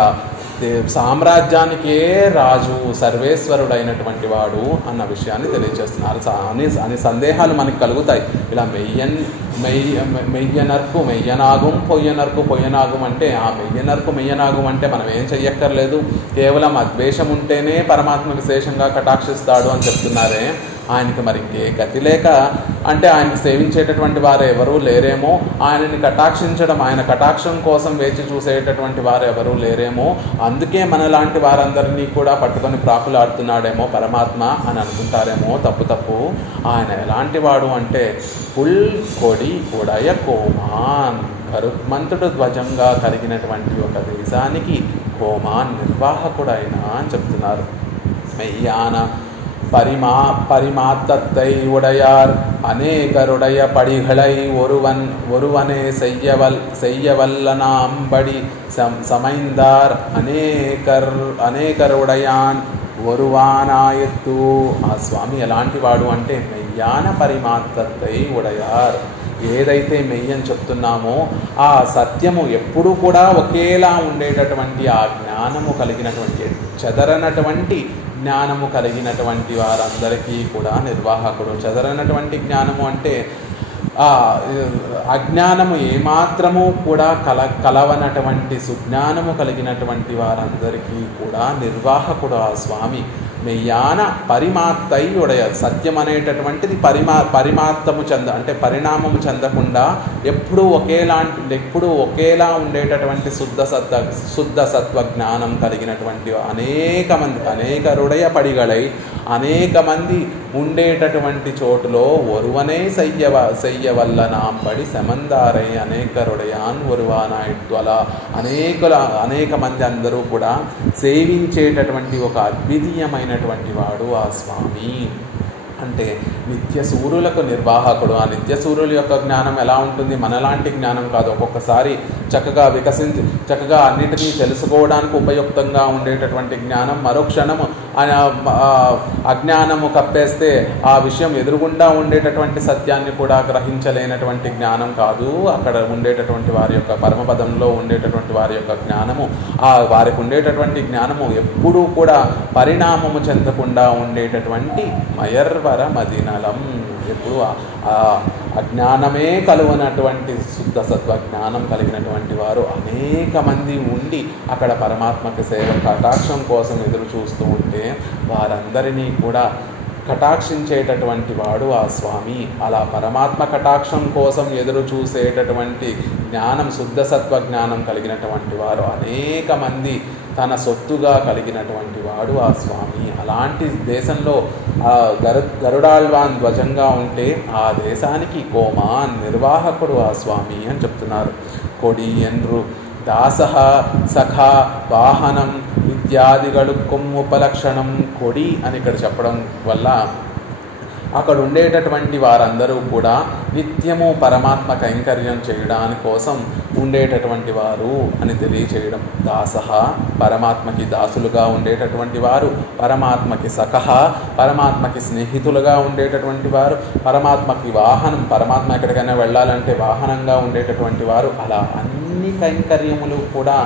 సామ్రాజ్యానికే రాజు, సర్వేశ్వరుడైనటువంటి వాడు అన్న విషయాన్ని తెలియజేస్తున్నారు. అని సందేహాలు మనకు కలుగుతాయి. ఇలా మెయ్యనర్కు మెయ్యనాగం, పొయ్యనర్కు పొయ్యనాగం అంటే ఆ మెయ్యనర్కు మెయ్యనాగం అంటే మనం ఏం చెయ్యక్కర్లేదు, కేవలం అద్వేషం ఉంటేనే పరమాత్మ విశేషంగా కటాక్షిస్తాడు అని చెప్తున్నారే. ఆయనకి మరి ఇంకే గతి లేక అంటే ఆయనకు సేవించేటటువంటి వారు ఎవరూ లేరేమో, ఆయనని కటాక్షించడం, ఆయన కటాక్షం కోసం వేచి చూసేటటువంటి వారు ఎవరూ లేరేమో, అందుకే మనలాంటి వారందరినీ కూడా పట్టుకొని ప్రాకులాడుతున్నాడేమో పరమాత్మ అని అనుకుంటారేమో. తప్పు. ఆయన ఎలాంటి వాడు అంటే పుల్ కొడి ఉడయ కోమాన్, గరుత్మంతుడు ధ్వజంగా కలిగినటువంటి ఒక దేశానికి కోమాన్ నిర్వాహకుడైన అని చెప్తున్నారు. మెయ్యాన பரிமாத்தத்தை உடையார் அநேகருடைய படிகளை ஒருவனே செய்யவல்லனாம்படி சமைந்தார் అనేకరుడయాన్ ఒరువానాయత్తు. ఆ స్వామి ఎలాంటి వాడు అంటే మెయ్యాన పరిమాత్తై ఉడయార్. ఏదైతే మెయ్యని చెప్తున్నామో ఆ సత్యము ఎప్పుడూ కూడా ఒకేలా ఉండేటటువంటి ఆ జ్ఞానము కలిగినటువంటి చెదరనటువంటి జ్ఞానము కలిగినటువంటి వారందరికీ కూడా నిర్వాహకుడు. చెదరనటువంటి జ్ఞానము అంటే అజ్ఞానము ఏమాత్రము కూడా కలవనటువంటి సుజ్ఞానము కలిగినటువంటి వారందరికీ కూడా నిర్వాహకుడు ఆ స్వామి. మెయ్యాన పరిమాత్తై ఉడయ. సత్యం అనేటటువంటిది పరిమాత్తము అంటే పరిణామము చెందకుండా ఎప్పుడూ ఒకేలా ఉండేటటువంటి శుద్ధ సత్వ జ్ఞానం కలిగినటువంటి అనేకరుడయ పడిగలై అనేక మంది ఉండేటటువంటి చోటులో ఒరువనే సెయ్యవల్ల నాంబడి సెమందారై అనేకరుడయాన్ ఒరువానాయుత్వల. అనేక మంది అందరూ కూడా సేవించేటటువంటి ఒక అద్వితీయమైనటువంటి వాడు ఆ స్వామి. అంటే నిత్య సూర్యులకు నిర్వాహకుడు. ఆ నిత్య సూర్యుల యొక్క జ్ఞానం ఎలా ఉంటుంది? మనలాంటి జ్ఞానం కాదు. ఒక్కొక్కసారి చక్కగా అన్నిటినీ తెలుసుకోవడానికి ఉపయుక్తంగా ఉండేటటువంటి జ్ఞానం మరోక్షణము అజ్ఞానము కప్పేస్తే ఆ విషయం ఎదురుగుండా ఉండేటటువంటి సత్యాన్ని కూడా గ్రహించలేనటువంటి జ్ఞానం కాదు. అక్కడ ఉండేటటువంటి వారి యొక్క పరమపదంలో ఉండేటటువంటి వారి యొక్క జ్ఞానము, వారికి ఉండేటటువంటి జ్ఞానము ఎప్పుడూ కూడా పరిణామము చెందకుండా ఉండేటటువంటి మయర్వర మదినలం. ఎప్పుడు అజ్ఞానమే కలువనటువంటి శుద్ధ సత్వ జ్ఞానం కలిగినటువంటి వారు అనేక మంది ఉండి అక్కడ పరమాత్మకి సేవ కటాక్షం కోసం ఎదురు చూస్తూ ఉంటే వారందరినీ కూడా కటాక్షించేటటువంటి వాడు ఆ స్వామి. అలా పరమాత్మ కటాక్షం కోసం ఎదురు చూసేటటువంటి జ్ఞానం, శుద్ధ సత్వ జ్ఞానం కలిగినటువంటి వారు అనేక మంది తన సొత్తుగా కలిగినటువంటి వాడు ఆ స్వామి. అలాంటి దేశంలో గరుడాళ్వాన్ ధ్వజంగా ఉంటే ఆ దేశానికి కోమాన్ నిర్వాహకుడు ఆ స్వామి అని చెప్తున్నారు. కొడి ఎన్రు దాసహ సఖ వాహనం ఇత్యాదిಗಳು కొమ్ముపలక్షణం. కొడి అని ఇక్కడ చెప్పడం వల్ల అక్కడ ఉండేటటువంటి వారందరూ కూడా నిత్యము పరమాత్మ కైంకర్యం చేయడానికి కోసం ఉండేటటువంటి వారు అని తెలియచేయడం. దాసహ పరమాత్మకి దాసులుగా ఉండేటటువంటి వారు, పరమాత్మకి సఖ పరమాత్మకి స్నేహితులుగా ఉండేటటువంటి వారు, పరమాత్మకి వాహనం పరమాత్మ ఎక్కడికైనా వెళ్ళాలంటే వాహనంగా ఉండేటటువంటి వారు. అలా అన్ని కైంకర్యములు కూడా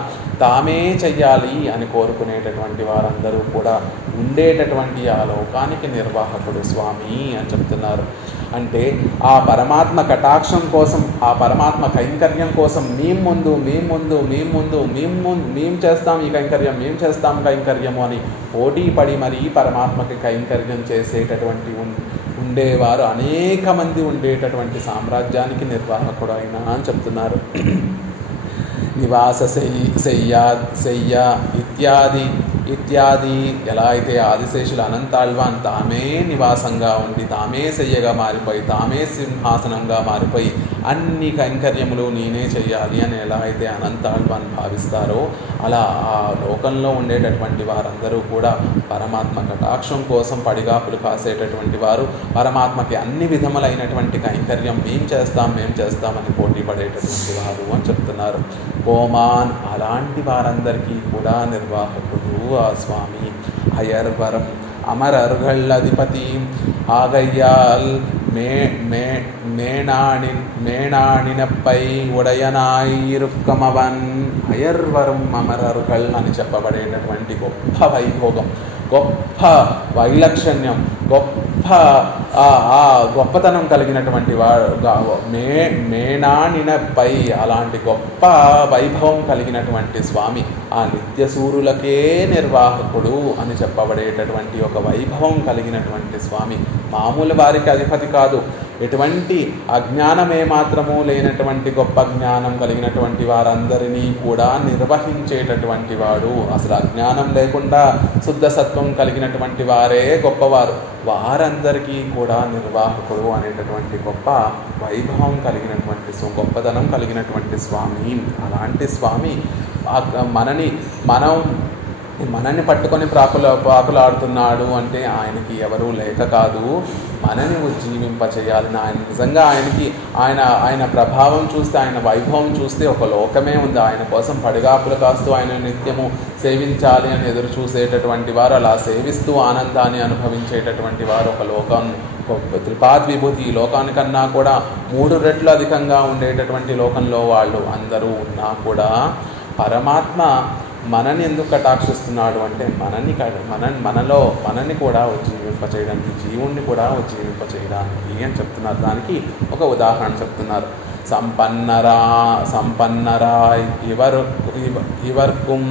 తామే చెయ్యాలి అని కోరుకునేటటువంటి వారందరూ కూడా ఉండేటటువంటి ఆ లోకానికి నిర్వాహకుడు స్వామి అని చెప్తున్నారు. అంటే ఆ పరమాత్మ కటాక్షం కోసం, ఆ పరమాత్మ కైంకర్యం కోసం మేము చేస్తాం ఈ కైంకర్యం, మేము చేస్తాం కైంకర్యము అని పోటీ పడి మరీ పరమాత్మకి కైంకర్యం చేసేటటువంటి ఉండేవారు అనేక మంది ఉండేటటువంటి సామ్రాజ్యానికి నిర్వాహకుడు అయినా అని చెప్తున్నారు. నివాస శయ్య ఇత్యాది ఇత్యాది. ఎలా అయితే ఆదిశేషులు అనంతాళ్వాన్ తామే నివాసంగా ఉండి తామే శయ్యగా మారిపోయి తామే సింహాసనంగా మారిపోయి అన్ని కైంకర్యములు నేనే చెయ్యాలి అని ఎలా అయితే అనంతాళ్వాన్ భావిస్తారో అలా ఆ లోకంలో ఉండేటటువంటి వారందరూ కూడా పరమాత్మ కటాక్షం కోసం పడిగాపులు కాసేటటువంటి వారు, పరమాత్మకి అన్ని విధములైనటువంటి కైంకర్యం మేము చేస్తామని పోటీ పడేటటువంటి వారు అని చెప్తున్నారు. కోమాన్ అలాంటి వారందరికీ కూడా నిర్వాహకుడు ఆ స్వామి. అయర్వరం అమరర్గళ్ళధిపతి ఆగయ్యాల్ మేణాణినపై ఉడయనాయిరుక్కమవన్. అయర్వరం అమరర్గల్ అని చెప్పబడేటటువంటి గొప్ప వైభోగం, గొప్ప వైలక్షణ్యం, గొప్పతనం కలిగినటువంటి మేణాణినపై అలాంటి గొప్ప వైభవం కలిగినటువంటి స్వామి, ఆ నిత్యసూరులకే నిర్వాహకుడు అని చెప్పబడేటటువంటి ఒక వైభవం కలిగినటువంటి స్వామి. మామూలు వారికి అధిపతి కాదు, ఎటువంటి అజ్ఞానమే మాత్రము లేనటువంటి గొప్ప జ్ఞానం కలిగినటువంటి వారందరినీ కూడా నిర్వహించేటటువంటి వాడు. అసలు అజ్ఞానం లేకుండా శుద్ధ సత్వం కలిగినటువంటి వారే గొప్పవారు, వారందరికీ కూడా నిర్వాహకుడు అనేటటువంటి గొప్ప వైభవం కలిగినటువంటి గొప్పదనం కలిగినటువంటి స్వామి. అలాంటి స్వామి మనని పట్టుకొని పాకులాడుతున్నాడు అంటే ఆయనకి ఎవరూ లేక కాదు, మనని ఉజ్జీవింపచేయాలని. ఆయన నిజంగా ఆయన ప్రభావం చూస్తే, ఆయన వైభవం చూస్తే ఒక లోకమే ఉంది. ఆయన కోసం పడిగాపులు కాస్తూ ఆయన నిత్యము సేవించాలి అని ఎదురు చూసేటటువంటి వారు, అలా సేవిస్తూ ఆనందాన్ని అనుభవించేటటువంటి వారు ఒక లోకం, త్రిపాద్ విభూతి ఈ లోకానికన్నా కూడా 3 రెట్లు అధికంగా ఉండేటటువంటి లోకంలో వాళ్ళు అందరూ ఉన్నా కూడా పరమాత్మ మనని ఎందుకు కటాక్షిస్తున్నాడు అంటే మనని కూడా ఉజ్జీవింపచేయడానికి, జీవుణ్ణి కూడా ఉజ్జీవింపచేయడానికి అని చెప్తున్నారు. దానికి ఒక ఉదాహరణ చెప్తున్నారు. సంపన్నరాయ్ ఇవర్కుం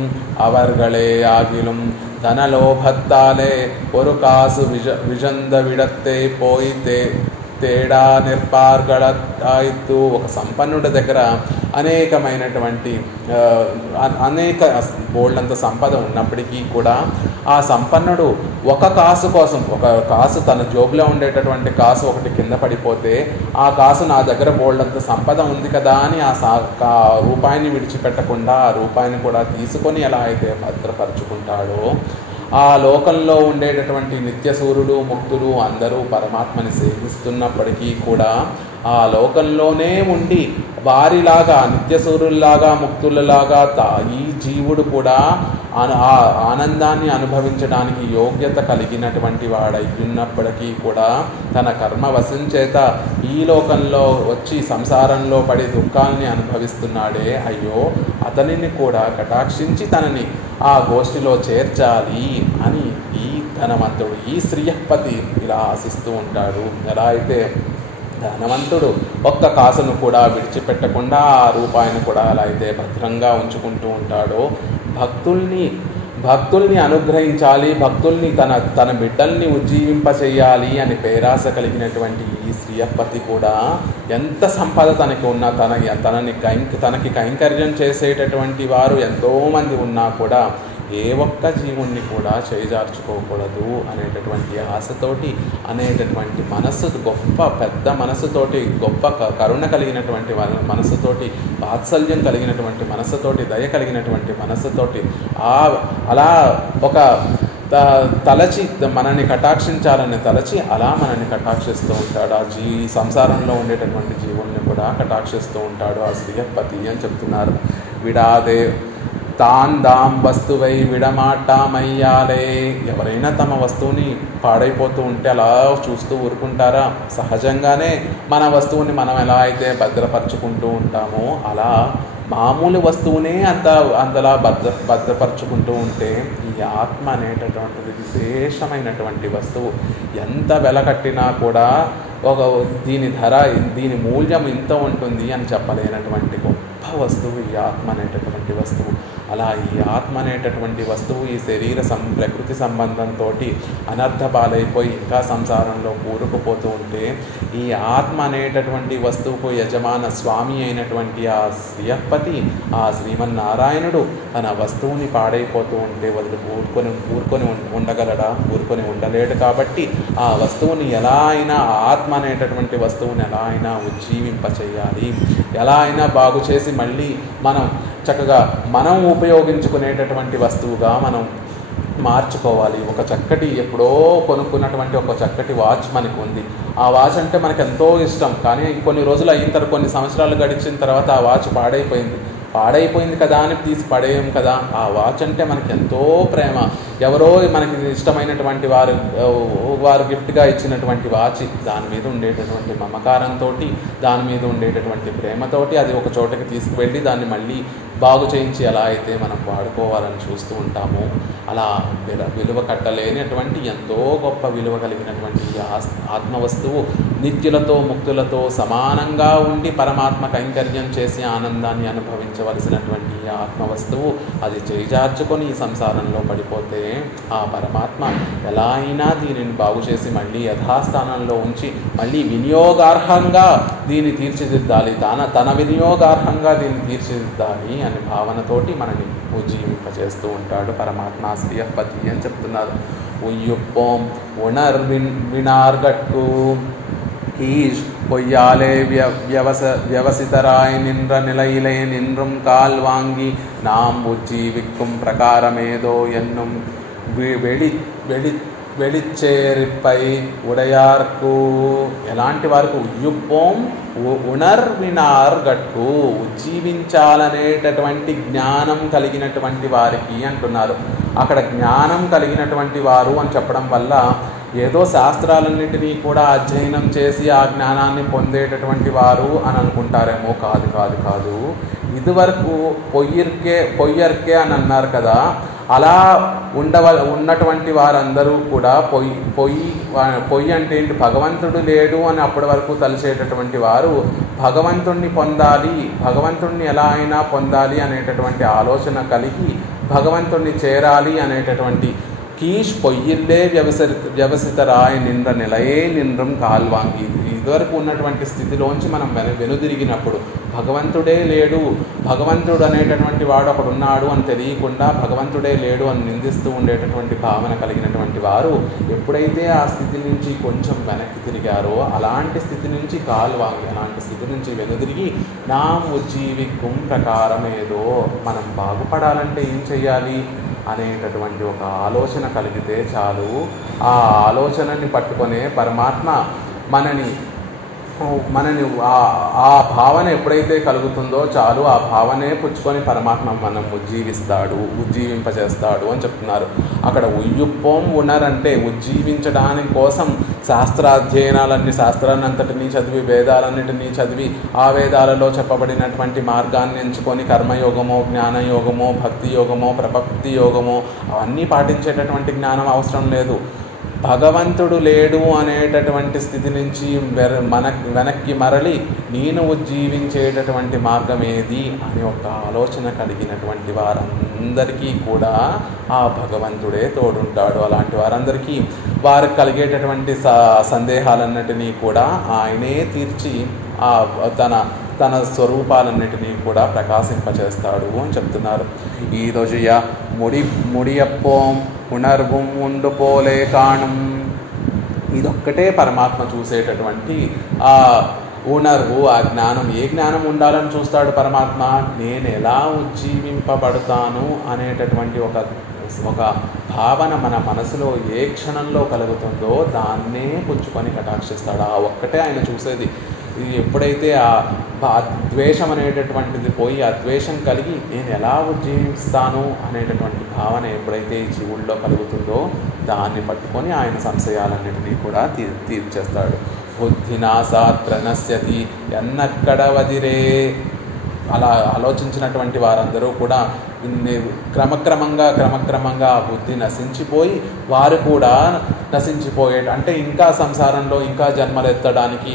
అవర్గళే ఆగిலும் ధనలోభత్తాలే ஒரு காசு విజంద విడత్తే పోయితే తేడా నిర్పార్గళాయితూ. ఒక సంపన్నుడి దగ్గర అనేకమైనటువంటి బోల్డంత సంపద ఉన్నప్పటికీ కూడా ఆ సంపన్నుడు ఒక కాసు కోసం, ఒక కాసు తన జోబులో ఉండేటటువంటి కాసు ఒకటి కింద పడిపోతే ఆ కాసు నా దగ్గర బోల్డంత సంపద ఉంది కదా అని ఆ రూపాయిని విడిచిపెట్టకుండా ఆ రూపాయిని కూడా తీసుకొని ఎలా అయితే భద్రపరుచుకుంటాడో, ఆ లోకంలో ఉండేటటువంటి నిత్యసూరులు ముక్తులు అందరూ పరమాత్మని సేవిస్తున్నప్పటికీ కూడా ఆ లోకంలోనే ఉండి వారిలాగా నిత్యసూరుల్లాగా ముక్తులలాగా ఈ జీవుడు కూడా ఆనందాన్ని అనుభవించడానికి యోగ్యత కలిగినటువంటి వాడయ్యున్నప్పటికీ కూడా తన కర్మ వశం చేత ఈ లోకంలో వచ్చి సంసారంలో పడి దుఃఖాన్ని అనుభవిస్తున్నాడే, అయ్యో అతనిని కూడా కటాక్షించి తనని ఆ గోష్ఠిలో చేర్చాలి అని ఈ ధనవంతుడు, ఈ శ్రీయపతి ఇలా ఆశిస్తూ ఉంటాడు. ఎలా అయితే ధనవంతుడు ఒక్క కాసును కూడా విడిచిపెట్టకుండా ఆ రూపాయిని కూడా అలా అయితే భద్రంగా ఉంచుకుంటూ ఉంటాడో, భక్తుల్ని అనుగ్రహించాలి, భక్తుల్ని తన బిడ్డల్ని ఉజ్జీవింపచేయాలి అని పేరాస కలిగినటువంటి ఈ శ్రీయపతి కూడా ఎంత సంపద తనకి ఉన్నా తనకి కైంకర్యం చేసేటటువంటి వారు ఎంతోమంది ఉన్నా కూడా ఏ ఒక్క జీవుణ్ణి కూడా చేజార్చుకోకూడదు అనేటటువంటి ఆశతోటి, అనేటటువంటి మనస్సు, గొప్ప పెద్ద మనస్సుతోటి, గొప్ప కరుణ కలిగినటువంటి మనస్సుతోటి, వాత్సల్యం కలిగినటువంటి మనస్సుతోటి, దయ కలిగినటువంటి మనస్సుతోటి అలా ఒక తలచి మనల్ని కటాక్షించాలని తలచి అలా మనల్ని కటాక్షిస్తూ ఉంటాడు. ఆ సంసారంలో ఉండేటటువంటి జీవుల్ని కూడా కటాక్షిస్తూ ఉంటాడు ఆ శ్రీయపతి అని చెప్తున్నారు. విడాదే తాందాం వస్తువై విడమాటామయ్యాలే. ఎవరైనా తమ వస్తువుని పాడైపోతూ ఉంటే అలా చూస్తూ ఊరుకుంటారా? సహజంగానే మన వస్తువుని మనం ఎలా అయితే భద్రపరుచుకుంటూ ఉంటామో అలా మామూలు వస్తువునే అంతలా భద్రపరుచుకుంటూ ఉంటే ఈ ఆత్మ అనేటటువంటిది విశేషమైనటువంటి వస్తువు. ఎంత వెల కట్టినా కూడా దీని ధర, దీని మూల్యం ఇంత ఉంటుంది అని చెప్పలేనటువంటి గొప్ప వస్తువు ఈ ఆత్మ అనేటటువంటి వస్తువు. అలా ఈ ఆత్మ అనేటటువంటి వస్తువు ఈ శరీర ప్రకృతి సంబంధంతో అనర్థ పాలైపోయి ఇంకా సంసారంలో కూరుకుపోతూ ఉంటే, ఈ ఆత్మ అనేటటువంటి వస్తువుకు యజమాన స్వామి అయినటువంటి ఆ శ్రీయపతి, ఆ శ్రీమన్నారాయణుడు తన వస్తువుని పాడైపోతూ ఉంటే ఊరుకొని ఉండగలడా? ఊరుకొని ఉండలేడు. కాబట్టి ఆ వస్తువుని ఎలా అయినా, ఆత్మ అనేటటువంటి వస్తువుని ఎలా అయినా ఉజ్జీవింపచేయాలి, ఎలా అయినా బాగు చేసి మళ్ళీ మనం చక్కగా మనం ఉపయోగించుకునేటటువంటి వస్తువుగా మనం మార్చుకోవాలి. ఒక చక్కటి ఎప్పుడో కొనుక్కున్నటువంటి ఒక చక్కటి వాచ్ మనకు ఉంది. ఆ వాచ్ అంటే మనకు ఎంతో ఇష్టం. కానీ కొన్ని రోజులు అయిన తర్వాత, కొన్ని సంవత్సరాలు గడిచిన తర్వాత ఆ వాచ్ పాడైపోయింది కదా అని తీసి పడేయం కదా. ఆ వాచ్ అంటే మనకి ఎంతో ప్రేమ. ఎవరో మనకి ఇష్టమైనటువంటి వారు గిఫ్ట్గా ఇచ్చినటువంటి వాచ్, దాని మీద ఉండేటటువంటి మమకారంతో, దాని మీద ఉండేటటువంటి ప్రేమతోటి అది ఒక చోటకి తీసుకువెళ్ళి దాన్ని మళ్ళీ బాగు చేయించి ఎలా అయితే మనం వాడుకోవాలని చూస్తూ ఉంటామో, అలా విలువ కట్టలేనటువంటి ఎంతో గొప్ప విలువ కలిగినటువంటి ఆత్మవస్తువు నిత్యులతో ముక్తులతో సమానంగా ఉండి పరమాత్మ కైంకర్యం చేసి ఆనందాన్ని అనుభవించవలసినటువంటి ఈ ఆత్మవస్తువు అది చేజార్చుకొని ఈ సంసారంలో పడిపోతే, ఆ పరమాత్మ ఎలా అయినా దీనిని బాగు చేసి మళ్ళీ యథాస్థానంలో ఉంచి మళ్ళీ వినియోగార్హంగా దీన్ని తీర్చిదిద్దాలి, తన వినియోగార్హంగా దీన్ని తీర్చిదిద్దాలి అనే భావనతోటి మనని ఉజ్జీవింపచేస్తూ ఉంటాడు పరమాత్మ శ్రీయపతి అని చెప్తున్నారు. ఉయ్యుప్పోం వినార్గట్టు கீஷ் பொய்யாலே வியவசிதராய் நின்ற நிலையிலே நின்றும் கால் வாங்கி நாம் உஜ்ஜீவிக்கும் ప్రకారమేదో ఎన్నుం வெளிச்சேரிப்பை ఉడయార్కు. ఎలాంటి వారికి? ఉయ్యుప్పోం ఉణర్వినార్ గట్టు, ఉజ్జీవించాలనేటటువంటి జ్ఞానం కలిగినటువంటి వారికి అంటున్నారు. అక్కడ జ్ఞానం కలిగినటువంటి వారు అని చెప్పడం వల్ల ఏదో శాస్త్రాలన్నింటినీ కూడా అధ్యయనం చేసి ఆ జ్ఞానాన్ని పొందేటటువంటి వారు అని అనుకుంటారేమో. కాదు. ఇదివరకు పొయ్యర్కే అని అన్నారు కదా, అలా ఉన్నటువంటి వారందరూ కూడా పొయ్యి అంటే ఏంటి? భగవంతుడు లేడు అని అప్పటి వరకు తలిచేటటువంటి వారు భగవంతుణ్ణి పొందాలి, భగవంతుణ్ణి ఎలా అయినా పొందాలి అనేటటువంటి ఆలోచన కలిగి భగవంతుణ్ణి చేరాలి అనేటటువంటి కీష్ పొయ్యిల్లే వ్యవసితరాయ్ నిండ్ర నిలయే నిండ్రం కాల్వాంగి. ఇదివరకు ఉన్నటువంటి స్థితిలోంచి మనం వెనుదిరిగినప్పుడు భగవంతుడే లేడు, భగవంతుడు అనేటటువంటి వాడు ఒకడు ఉన్నాడు అని తెలియకుండా భగవంతుడే లేడు అని నిందిస్తూ ఉండేటటువంటి భావన కలిగినటువంటి వారు ఎప్పుడైతే ఆ స్థితి నుంచి కొంచెం వెనక్కి తిరిగారో, అలాంటి స్థితి నుంచి కాల్వాంగి, అలాంటి స్థితి నుంచి వెనుదిరిగి నా ఉజ్జీవికం ప్రకారం ఏదో మనం బాగుపడాలంటే ఏం చెయ్యాలి అనేటటువంటి ఒక ఆలోచన కలిగితే చాలు. ఆ ఆలోచనని పట్టుకొనే పరమాత్మ మనని ఆ భావన ఎప్పుడైతే కలుగుతుందో చాలు, ఆ భావనే పుచ్చుకొని పరమాత్మ మనం ఉజ్జీవింపజేస్తాడు అని చెప్తున్నారు. అక్కడ ఉయ్యుప్పం ఉన్నారంటే ఉజ్జీవించడానికి కోసం శాస్త్రాన్నంతటినీ చదివి, వేదాలన్నిటినీ చదివి, ఆ వేదాలలో చెప్పబడినటువంటి మార్గాన్ని ఎంచుకొని కర్మయోగమో, జ్ఞానయోగమో, భక్తి యోగమో, ప్రపత్తి యోగమో అవన్నీ పాటించేటటువంటి జ్ఞానం అవసరం లేదు. భగవంతుడు లేడు అనేటటువంటి స్థితి నుంచి వెనక్కి మరలి నేను ఉజ్జీవించేటటువంటి మార్గం ఏది అనే ఒక ఆలోచన కలిగినటువంటి వారందరికీ కూడా ఆ భగవంతుడే తోడుంటాడు. అలాంటి వారందరికీ వారికి కలిగేటటువంటి సందేహాలన్నిటినీ కూడా ఆయనే తీర్చి తన స్వరూపాలన్నిటినీ కూడా ప్రకాశింపచేస్తాడు అని చెప్తున్నారు. ఈరోజు ముడియప్పం ఉణర్వం ఉండుపోలే కాణం. ఇదొక్కటే పరమాత్మ చూసేటటువంటి ఆ ఉణర్వు, ఆ జ్ఞానం. ఏ జ్ఞానం ఉండాలని చూస్తాడు పరమాత్మ? నేను ఎలా ఉజ్జీవింపబడతాను అనేటటువంటి ఒక భావన మన మనసులో ఏ క్షణంలో కలుగుతుందో దాన్నే పుచ్చుకొని కటాక్షిస్తాడు. ఆ ఒక్కటే ఆయన చూసేది. ఇది ఎప్పుడైతే ఆ ద్వేషం అనేటటువంటిది పోయి ఆ ద్వేషం కలిగి నేను ఎలా ఉజ్జీవిస్తాను అనేటటువంటి భావన ఎప్పుడైతే ఈ జీవుల్లో కలుగుతుందో దాన్ని పట్టుకొని ఆయన సంశయాలన్నింటినీ కూడా తీర్చేస్తాడు. బుద్ధినాసాత్ ప్రణశ్యతి ఎన్నక్కడ వదిరే. అలా ఆలోచించినటువంటి వారందరూ కూడా క్రమక్రమంగా ఆ బుద్ధి నశించిపోయి వారు కూడా నశించిపోయే, అంటే ఇంకా సంసారంలో ఇంకా జన్మలెత్తడానికి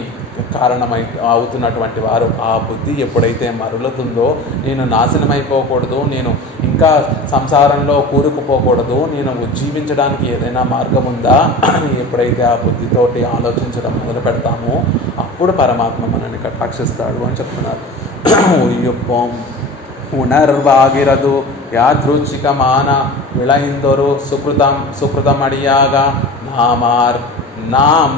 కారణమై అవుతున్నటువంటి వారు. ఆ బుద్ధి ఎప్పుడైతే మరులుతుందో, నేను నాశనమైపోకూడదు, నేను ఇంకా సంసారంలో కూరుకుపోకూడదు, నేను ఉజ్జీవించడానికి ఏదైనా మార్గం ఉందా అని ఎప్పుడైతే ఆ బుద్ధితోటి ఆలోచించడం మొదలు పెడతామో అప్పుడు పరమాత్మ మనల్ని కటాక్షిస్తాడు అని చెప్తున్నారు. ఉయ్యుప్పం ఉణర్వాగిరదు యాదృచ్ఛికమాన విళయిందొరు சுக்ருதமடியாக நாமார் நாம்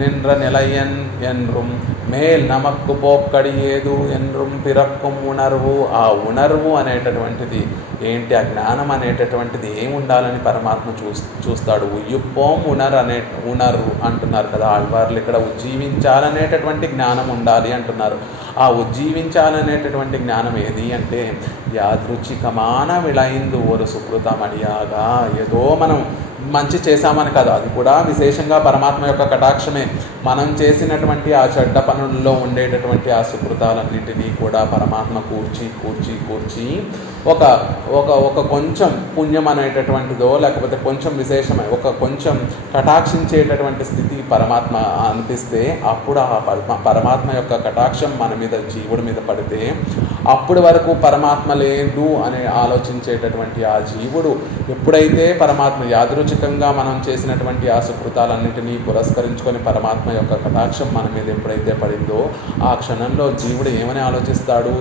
நின்ற நிலையன் என்றும் మేల్ నమక్కు పోక్కడియేదు ఎండ్రుం పిరక్కుం ఉణర్వు. ఆ ఉణర్వు అనేటటువంటిది ఏంటి, ఆ జ్ఞానం అనేటటువంటిది ఏముండాలని పరమాత్మ చూస్తాడు. ఉయ్యుప్పోం ఉణర్వు అంటున్నారు కదా ఆళ్వార్లు. ఇక్కడ ఉజ్జీవించాలనేటటువంటి జ్ఞానం ఉండాలి అంటున్నారు. ఆ ఉజ్జీవించాలనేటటువంటి జ్ఞానం ఏది అంటే యాదృచ్ఛికమాన విళయిందు ఒక సుకృతమడియాగా, ఏదో మనం మంచి చేశామని కాదు, అది కూడా విశేషంగా పరమాత్మ యొక్క కటాక్షమే. మనం చేసినటువంటి ఆ చెడ్డ పనుల్లో ఉండేటటువంటి ఆ సుకృతాలన్నింటినీ కూడా పరమాత్మ కూర్చి ఒక కొంచెం పుణ్యం అనేటటువంటిదో లేకపోతే కొంచెం విశేషమై కొంచెం కటాక్షించేటటువంటి స్థితి పరమాత్మ అనిపిస్తే అప్పుడు ఆ పరమాత్మ యొక్క కటాక్షం మన మీద జీవుడి మీద పడితే అప్పటి వరకు పరమాత్మ లేదు అని ఆలోచించేటటువంటి ఆ జీవుడు ఎప్పుడైతే పరమాత్మ యాదృచ్ఛికంగా మనం చేసినటువంటి ఆ సుకృతాలన్నింటినీ పురస్కరించుకొని పరమాత్మ యొక్క కటాక్షం మన మీద ఎప్పుడైతే పడిందో ఆ క్షణంలో జీవుడు ఏమని ఆలోచిస్తాడు,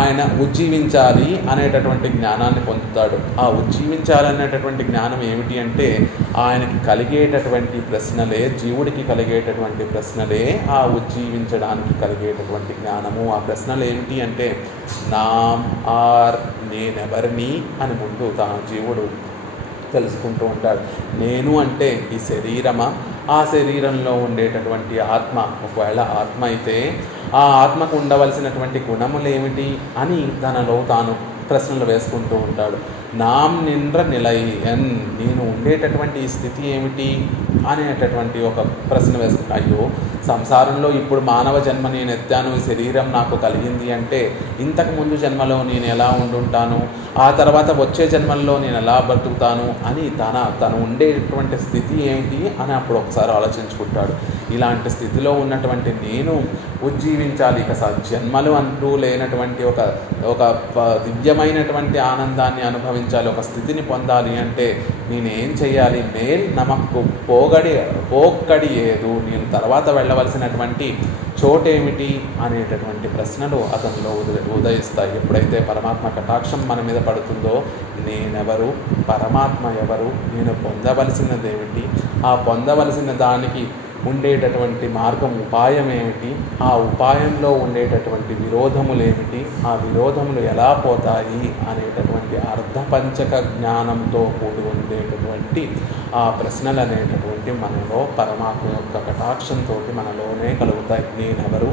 ఆయన ఉజ్జీవించాలి అనేటటువంటి జ్ఞానాన్ని పొందుతాడు. ఆ ఉజ్జీవించాలనేటటువంటి జ్ఞానం ఏమిటి అంటే ఆయనకి కలిగేటటువంటి ప్రశ్నలే, జీవుడికి కలిగేటటువంటి ప్రశ్నలే ఆ ఉజ్జీవించడానికి కలిగేటటువంటి జ్ఞానము. ఆ ప్రశ్నలు ఏమిటి అంటే నామ్ ఆర్ నేనెవరిని అని ముందు తాను జీవుడు తెలుసుకుంటూ ఉంటాడు. నేను అంటే ఈ శరీరమా, ఆ శరీరంలో ఉండేటటువంటి ఆత్మ, ఒకవేళ ఆత్మ అయితే ఆ ఆత్మకు ఉండవలసినటువంటి గుణములు ఏమిటి అని తనలో తాను ప్రశ్నలు వేసుకుంటూ ఉంటాడు. నాం నిండ్ర నిలయన్, నేను ఉండేటటువంటి ఈ స్థితి ఏమిటి అనేటటువంటి ఒక ప్రశ్న వేసుకుంటా. అయ్యో సంసారంలో ఇప్పుడు మానవ జన్మ నేను ఎత్తాను, ఈ శరీరం నాకు కలిగింది అంటే ఇంతకు ముందు జన్మలో నేను ఎలా ఉండుంటాను, ఆ తర్వాత వచ్చే జన్మల్లో నేను ఎలా బతుకుతాను అని తను ఉండేటువంటి స్థితి ఏమిటి అని అప్పుడు ఒకసారి ఆలోచించుకుంటాడు. ఇలాంటి స్థితిలో ఉన్నటువంటి నేను ఉజ్జీవించాలి, ఇక జన్మలు అంటూ లేనటువంటి ఒక దివ్యమైనటువంటి ఆనందాన్ని అనుభవించాలి, ఒక స్థితిని పొందాలి అంటే నేనేం చేయాలి, మేల్ నమక్కు పోక్కడి ఏదు, నేను తర్వాత వెళ్ళవలసినటువంటి చోటేమిటి అనేటటువంటి ప్రశ్నలు అతనిలో ఉదయిస్తాయి. ఎప్పుడైతే పరమాత్మ కటాక్షం మన మీద పడుతుందో నేనెవరు, పరమాత్మ ఎవరు, నేను పొందవలసినదేమిటి, ఆ పొందవలసిన దానికి ఉండేటటువంటి మార్గం ఉపాయం ఏమిటి, ఆ ఉపాయంలో ఉండేటటువంటి విరోధములేమిటి, ఆ విరోధములు ఎలా పోతాయి అనేటటువంటి అర్ధపంచక జ్ఞానంతో కూడి ఉండేటటువంటి ఆ ప్రశ్నలు అనేటటువంటి మనలో పరమాత్మ యొక్క కటాక్షంతో మనలోనే కలుగుతాయి. నేనెవరు,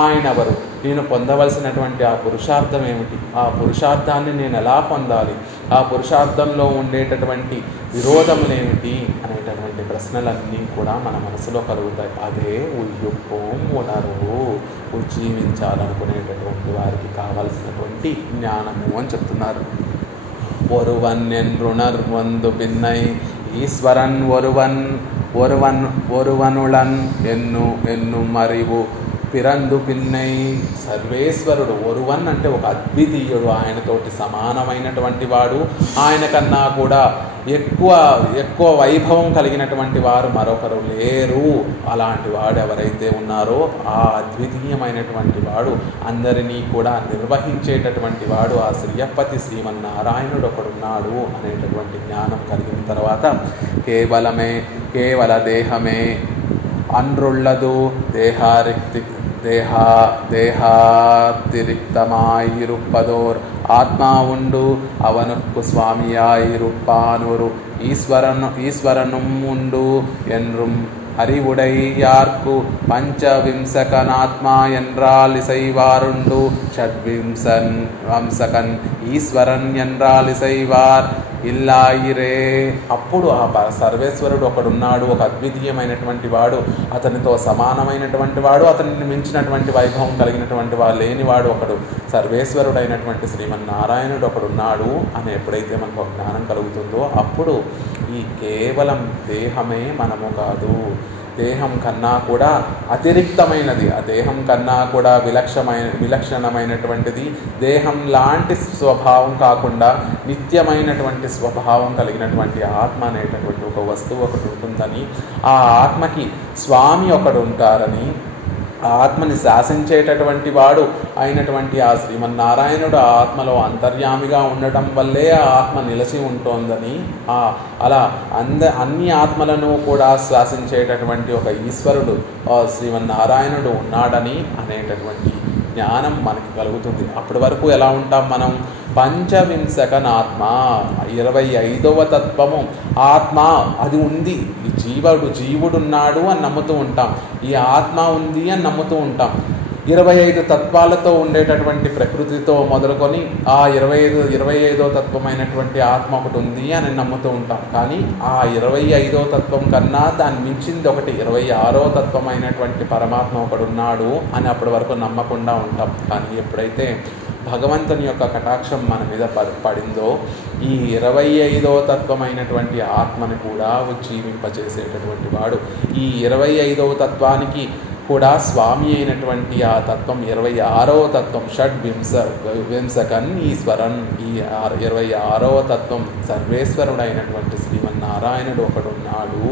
ఆయనెవరు, నేను పొందవలసినటువంటి ఆ పురుషార్థం ఏమిటి, ఆ పురుషార్థాన్ని నేను ఎలా పొందాలి, ఆ పురుషార్థంలో ఉండేటటువంటి విరోధములేమిటి అనేటటువంటి ప్రశ్నలన్నీ కూడా మన మనసులో కలుగుతాయి. అదే ఉయ్యుప్పోం ఉణర్వు, ఉజ్జీవించాలనుకునేటటువంటి వారికి కావలసినటువంటి జ్ఞానము అని చెప్తున్నారు. ఒరువన్ ఎన్రుణర్వందు పిన్నై ఈశ్వరన్ ఒరువనుళన్ ఎన్ను మరివు పిరందు పిన్నై. సర్వేశ్వరుడు ఒరువన్ అంటే ఒక అద్వితీయుడు, ఆయనతోటి సమానమైనటువంటి వాడు, ఆయన కన్నా కూడా ఎక్కువ వైభవం కలిగినటువంటి వారు మరొకరు లేరు. అలాంటి వాడు ఎవరైతే ఉన్నారో ఆ అద్వితీయమైనటువంటి వాడు, అందరినీ కూడా నిర్వహించేటటువంటి వాడు ఆ శ్రీయపతి శ్రీమన్నారాయణుడు ఒకడున్నాడు అనేటటువంటి జ్ఞానం కలిగిన తర్వాత కేవల దేహమే అన్రుళ్ళదు, தேகாதிரிக்தமாயிருப்பதோர் ஆத்மா உண்டு அவனுக்கு சுவாமியாயிருப்பானொரு ஈஸ்வரனும் உண்டு என்றும் அறிவுடை யார்க்கு பஞ்சவிம்சகனாத்மா என்றால் இசைவாருண்டு షడ్వింసకన్ ఈశ్వరన్ ఎండ్రాల్ ఇసైవార్ ఇల్లాయిరే. అప్పుడు ఆ సర్వేశ్వరుడు ఒకడున్నాడు, ఒక అద్వితీయమైనటువంటి వాడు, అతనితో సమానమైనటువంటి వాడు, అతనిని మించినటువంటి వైభవం కలిగినటువంటి వాడు లేనివాడు ఒకడు సర్వేశ్వరుడైనటువంటి శ్రీమన్నారాయణుడు ఒకడున్నాడు అని ఎప్పుడైతే మనకు జ్ఞానం కలుగుతుందో అప్పుడు ఈ కేవలం దేహమే మనము కాదు, దేహం కన్నా కూడా అతిరిక్తమైనది, ఆ దేహం కన్నా కూడా విలక్షణమైనటువంటిది, దేహం లాంటి స్వభావం కాకుండా నిత్యమైనటువంటి స్వభావం కలిగినటువంటి ఆత్మ అనేటటువంటి ఒక వస్తువు ఒకటి ఉంటుందని, ఆ ఆత్మకి స్వామి ఒకడు ఉంటారని, ఆ ఆత్మని శాసించేటటువంటి వాడు అయినటువంటి ఆ శ్రీమన్నారాయణుడు ఆ ఆత్మలో అంతర్యామిగా ఉండటం వల్లే ఆ ఆత్మ నిలిచి ఉంటోందని, అలా అన్ని ఆత్మలను కూడా శాసించేటటువంటి ఒక ఈశ్వరుడు శ్రీమన్నారాయణుడు ఉన్నాడని అనేటటువంటి జ్ఞానం మనకి కలుగుతుంది. అప్పటి వరకు ఎలా ఉంటాం మనం? పంచవింశకనాత్మ, 25వ తత్వము ఆత్మ అది ఉంది, ఈ జీవుడున్నాడు అని నమ్ముతూ ఉంటాం, ఈ ఆత్మ ఉంది అని నమ్ముతూ ఉంటాం. 25 తత్వాలతో ఉండేటటువంటి ప్రకృతితో మొదలుకొని ఆ 25వ తత్వమైనటువంటి ఆత్మ ఒకటి ఉంది అని నమ్ముతూ ఉంటాం. కానీ ఆ 25వ తత్వం కన్నా దాన్ని మించింది ఒకటి 26వ తత్వమైనటువంటి పరమాత్మ ఒకడు ఉన్నాడు అని అప్పటి వరకు నమ్మకుండా ఉంటాం. కానీ ఎప్పుడైతే భగవంతుని యొక్క కటాక్షం మన మీద పడిందో ఈ 25వ తత్వమైనటువంటి ఆత్మని కూడా ఉజ్జీవింపచేసేటటువంటి వాడు, ఈ 25వ తత్వానికి కూడా స్వామి అయినటువంటి ఆ తత్వం 26వ తత్వం షడ్వింశకన్ ఈశ్వరన్, ఈ 26వ తత్వం సర్వేశ్వరుడైనటువంటి శ్రీమన్నారాయణుడు ఒకడున్నాడు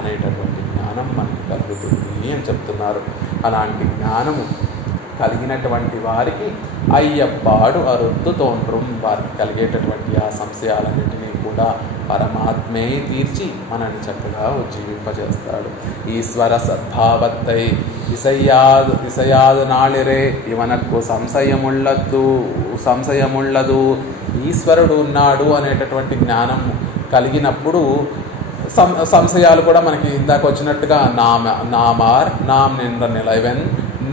అనేటటువంటి జ్ఞానం మనకి కలుగుతుంది అని చెప్తున్నారు. అలాంటి జ్ఞానము కలిగినటువంటి వారికి అయ్యప్పాడు అరుత్తు తోన్రుం, వారికి కలిగేటటువంటి ఆ సంశయాలన్నింటినీ కూడా పరమాత్మే తీర్చి మనల్ని చక్కగా ఉజ్జీవింపజేస్తాడు. ఈశ్వర సద్భావత్తై ఇసయాదు నాళిరే ఇవనకు సంశయముళ్ళదు, ఈశ్వరుడు ఉన్నాడు అనేటటువంటి జ్ఞానం కలిగినప్పుడు సంశయాలు కూడా మనకి ఇందాక వచ్చినట్టుగా నామ్ నిండ్ర నిలవెన్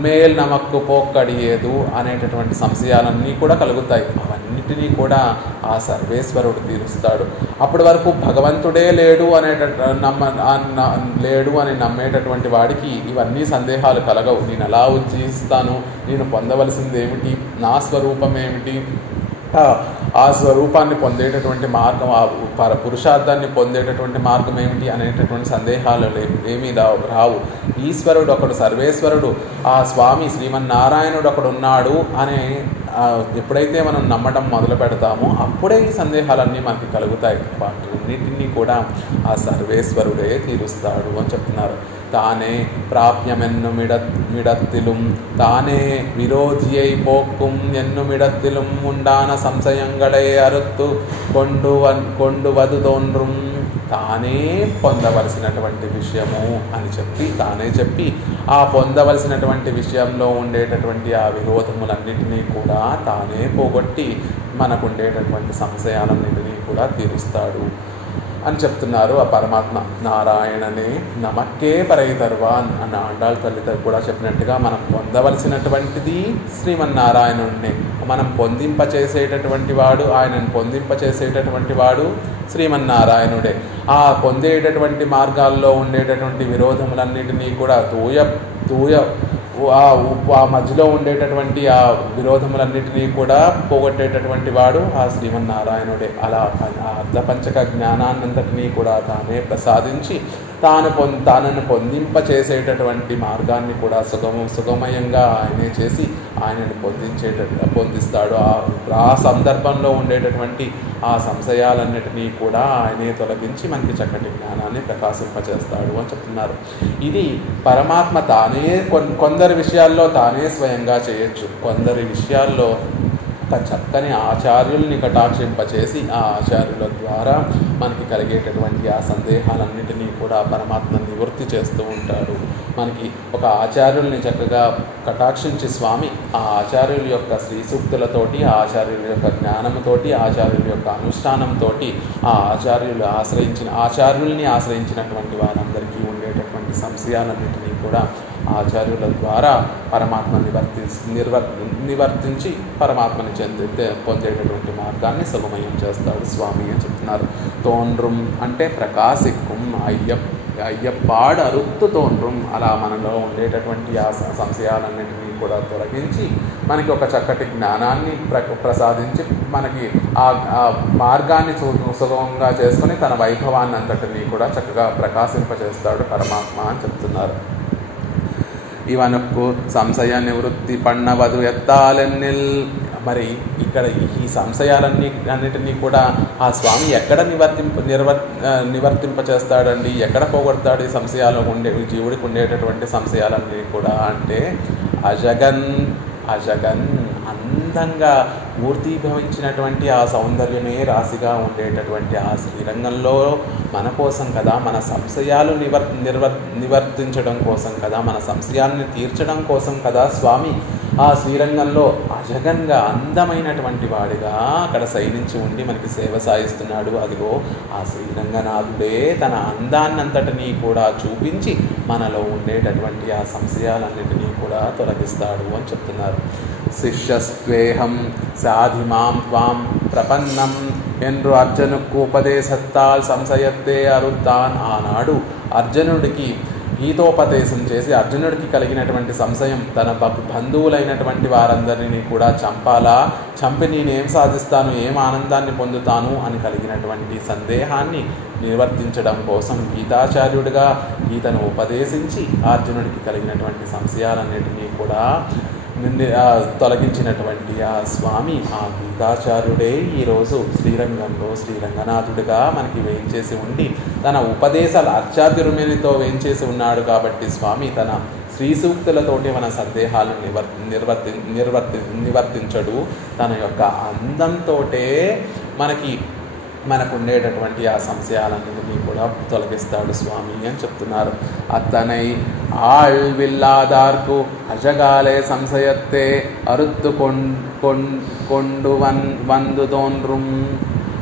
మేల్ నమక్కు పోక్కడియేదు అనేటటువంటి సంశయాలన్నీ కూడా కలుగుతాయి. అవన్నిటినీ కూడా ఆ సర్వేశ్వరుడు తీరుస్తాడు. అప్పటి వరకు భగవంతుడే లేడు లేడు అని నమ్మేటటువంటి వాడికి ఇవన్నీ సందేహాలు కలగవు. నేను ఎలా ఉజ్జీవిస్తాను, నేను పొందవలసింది ఏమిటి, నా స్వరూపం ఏమిటి, ఆ స్వరూపాన్ని పొందేటటువంటి మార్గం, ఆ పురుషార్థాన్ని పొందేటటువంటి మార్గం ఏమిటి అనేటటువంటి సందేహాలు ఏమీ రావు. ఈశ్వరుడు ఒకడు, సర్వేశ్వరుడు, ఆ స్వామి శ్రీమన్నారాయణుడు ఒకడు ఉన్నాడు అనే ఎప్పుడైతే మనం నమ్మటం మొదలు పెడతామో అప్పుడే ఈ సందేహాలన్నీ మనకి కలుగుతాయి. వాటిన్నిటినీ కూడా ఆ సర్వేశ్వరుడే తీరుస్తాడు అని చెప్తున్నారు. తానే ప్రాప్యమెన్ను మిడత్తిలుం తానే విరోధియై పోక్కుం ఎన్ను మిడత్తిలుం ఉండాన సంశయంగళే అరుత్తు కొండువదు తోన్రుం, తానే పొందవలసినటువంటి విషయము అని తానే చెప్పి ఆ పొందవలసినటువంటి విషయంలో ఉండేటటువంటి ఆ విరోధములన్నింటినీ కూడా తానే పోగొట్టి మనకు ఉండేటటువంటి సంశయాలన్నింటినీ కూడా తీరుస్తాడు అని చెప్తున్నారు ఆ పరమాత్మ. నారాయణనే నమక్కే పరైతర్వాన్ అన్న ఆండాళ్ళ తల్లి కూడా చెప్పినట్టుగా మనం పొందవలసినటువంటిది శ్రీమన్నారాయణుడిని, మనం పొందింపచేసేటటువంటి వాడు, ఆయనను పొందింపచేసేటటువంటి వాడు శ్రీమన్నారాయణుడే. ఆ పొందేటటువంటి మార్గాల్లో ఉండేటటువంటి విరోధములన్నింటినీ కూడా ఆ మధ్యలో ఉండేటటువంటి ఆ విరోధములన్నింటినీ కూడా పోగొట్టేటటువంటి వాడు ఆ శ్రీమన్నారాయణుడే. అలా ఆ అర్ధపంచక జ్ఞానాన్నంతటినీ కూడా తానే ప్రసాదించి తనను పొందింపచేసేటటువంటి మార్గాన్ని కూడా సుగమయంగా ఆయనే చేసి ఆయనను పొందిస్తాడు. ఆ సందర్భంలో ఉండేటటువంటి ఆ సంశయాలన్నిటినీ కూడా ఆయనే తొలగించి మనకి చక్కటి జ్ఞానాన్ని ప్రకాశింపచేస్తాడు అని చెప్తున్నారు. ఇది పరమాత్మ తానే కొందరి విషయాల్లో తానే స్వయంగా చేయొచ్చు, కొందరి విషయాల్లో ఒక చక్కని ఆచార్యుల్ని కటాక్షింపచేసి ఆ ఆచార్యుల ద్వారా మనకి కలిగేటటువంటి ఆ సందేహాలన్నింటినీ కూడా పరమాత్మ నివృత్తి చేస్తూ ఉంటాడు. మనకి ఒక ఆచార్యుల్ని చక్కగా కటాక్షించి స్వామి ఆ ఆచార్యుల యొక్క శ్రీ సూక్తులతోటి, ఆ ఆచార్యుల యొక్క జ్ఞానంతోటి, ఆచార్యుల యొక్క అనుష్ఠానంతో ఆ ఆచార్యుల్ని ఆశ్రయించినటువంటి వారందరికీ ఉండేటటువంటి సంశయాలన్నింటినీ కూడా ఆచార్యుల ద్వారా పరమాత్మ నివర్తించి పరమాత్మని పొందేటటువంటి మార్గాన్ని సుగమయం చేస్తాడు స్వామి అని చెప్తున్నారు. తోన్రుం అంటే ప్రకాశిక్కుం అయ్యప్పాడు అరుత్తు తోన్றுం. అలా మనలో ఉండేటటువంటి ఆ సంశయాలన్నింటినీ కూడా తొలగించి మనకి ఒక చక్కటి జ్ఞానాన్ని ప్రసాదించి మనకి ఆ మార్గాన్ని సుగమంగా చేసుకొని తన వైభవాన్ని అంతటినీ కూడా చక్కగా ప్రకాశింపజేస్తాడు పరమాత్మ అని చెప్తున్నారు. ఇవనకు సంశయ నివృత్తి పన్నవదు ఎత్తాలెన్నిల్. మరి ఇక్కడ ఈ సంశయాలన్నిటినీ కూడా ఆ స్వామి ఎక్కడ నివర్తింపచేస్తాడండి, ఎక్కడ పోగొడతాడు ఈ సంశయాలు జీవుడికి ఉండేటటువంటి సంశయాలన్నీ కూడా అంటే అజగన్ అందంగా మూర్తీభవించినటువంటి ఆ సౌందర్యమే రాశిగా ఉండేటటువంటి ఆ శ్రీరంగంలో మన కోసం కదా, మన సంశయాలు నివర్తించడం కోసం కదా, మన సంశయాన్ని తీర్చడం కోసం కదా స్వామి ఆ శ్రీరంగంలో అజగన్గా అందమైనటువంటి వాడిగా అక్కడ శయనించి ఉండి మనకి సేవ సాయిస్తున్నాడు. అదిగో ఆ శ్రీరంగనాథుడే తన అందాన్నంతటినీ కూడా చూపించి మనలో ఉండేటటువంటి ఆ సంశయాలన్నిటినీ కూడా తొలగిస్తాడు అని చెప్తున్నారు. శిష్యస్త్వేహం సాధిమాం త్వాం ప్రపన్నం என்று అర్జునుకు ఉపదేశత్తాల్ సంశయత్తే అరుత్తాన్. ఆనాడు అర్జునుడికి గీతోపదేశం చేసి అర్జునుడికి కలిగినటువంటి సంశయం తన బంధువులైనటువంటి వారందరినీ కూడా చంపి నేనేం సాధిస్తాను, ఏం ఆనందాన్ని పొందుతాను అని కలిగినటువంటి సందేహాన్ని నివర్తించడం కోసం గీతాచార్యుడిగా గీతను ఉపదేశించి అర్జునుడికి కలిగినటువంటి సంశయాలన్నిటినీ కూడా తొలగించినటువంటి ఆ స్వామి ఆ గీతాచార్యుడే ఈరోజు శ్రీరంగంలో శ్రీరంగనాథుడిగా మనకి వేయించేసి ఉండి తన ఉపదేశాల అర్చాతిరుమేనితో వేయించేసి ఉన్నాడు. కాబట్టి స్వామి తన శ్రీ సూక్తులతోటి మన సందేహాలను నివర్తించడు. తన యొక్క అందంతోటే మనకు ఉండేటటువంటి ఆ సంశయాలన్నింటినీ కూడా తొలగిస్తాడు స్వామి అని చెప్తున్నారు. అత్తనై ఆళ్విల్లాదార్కు అజగాలే సంశయత్తే అరుత్తు కొండు వందు తోన్றுం.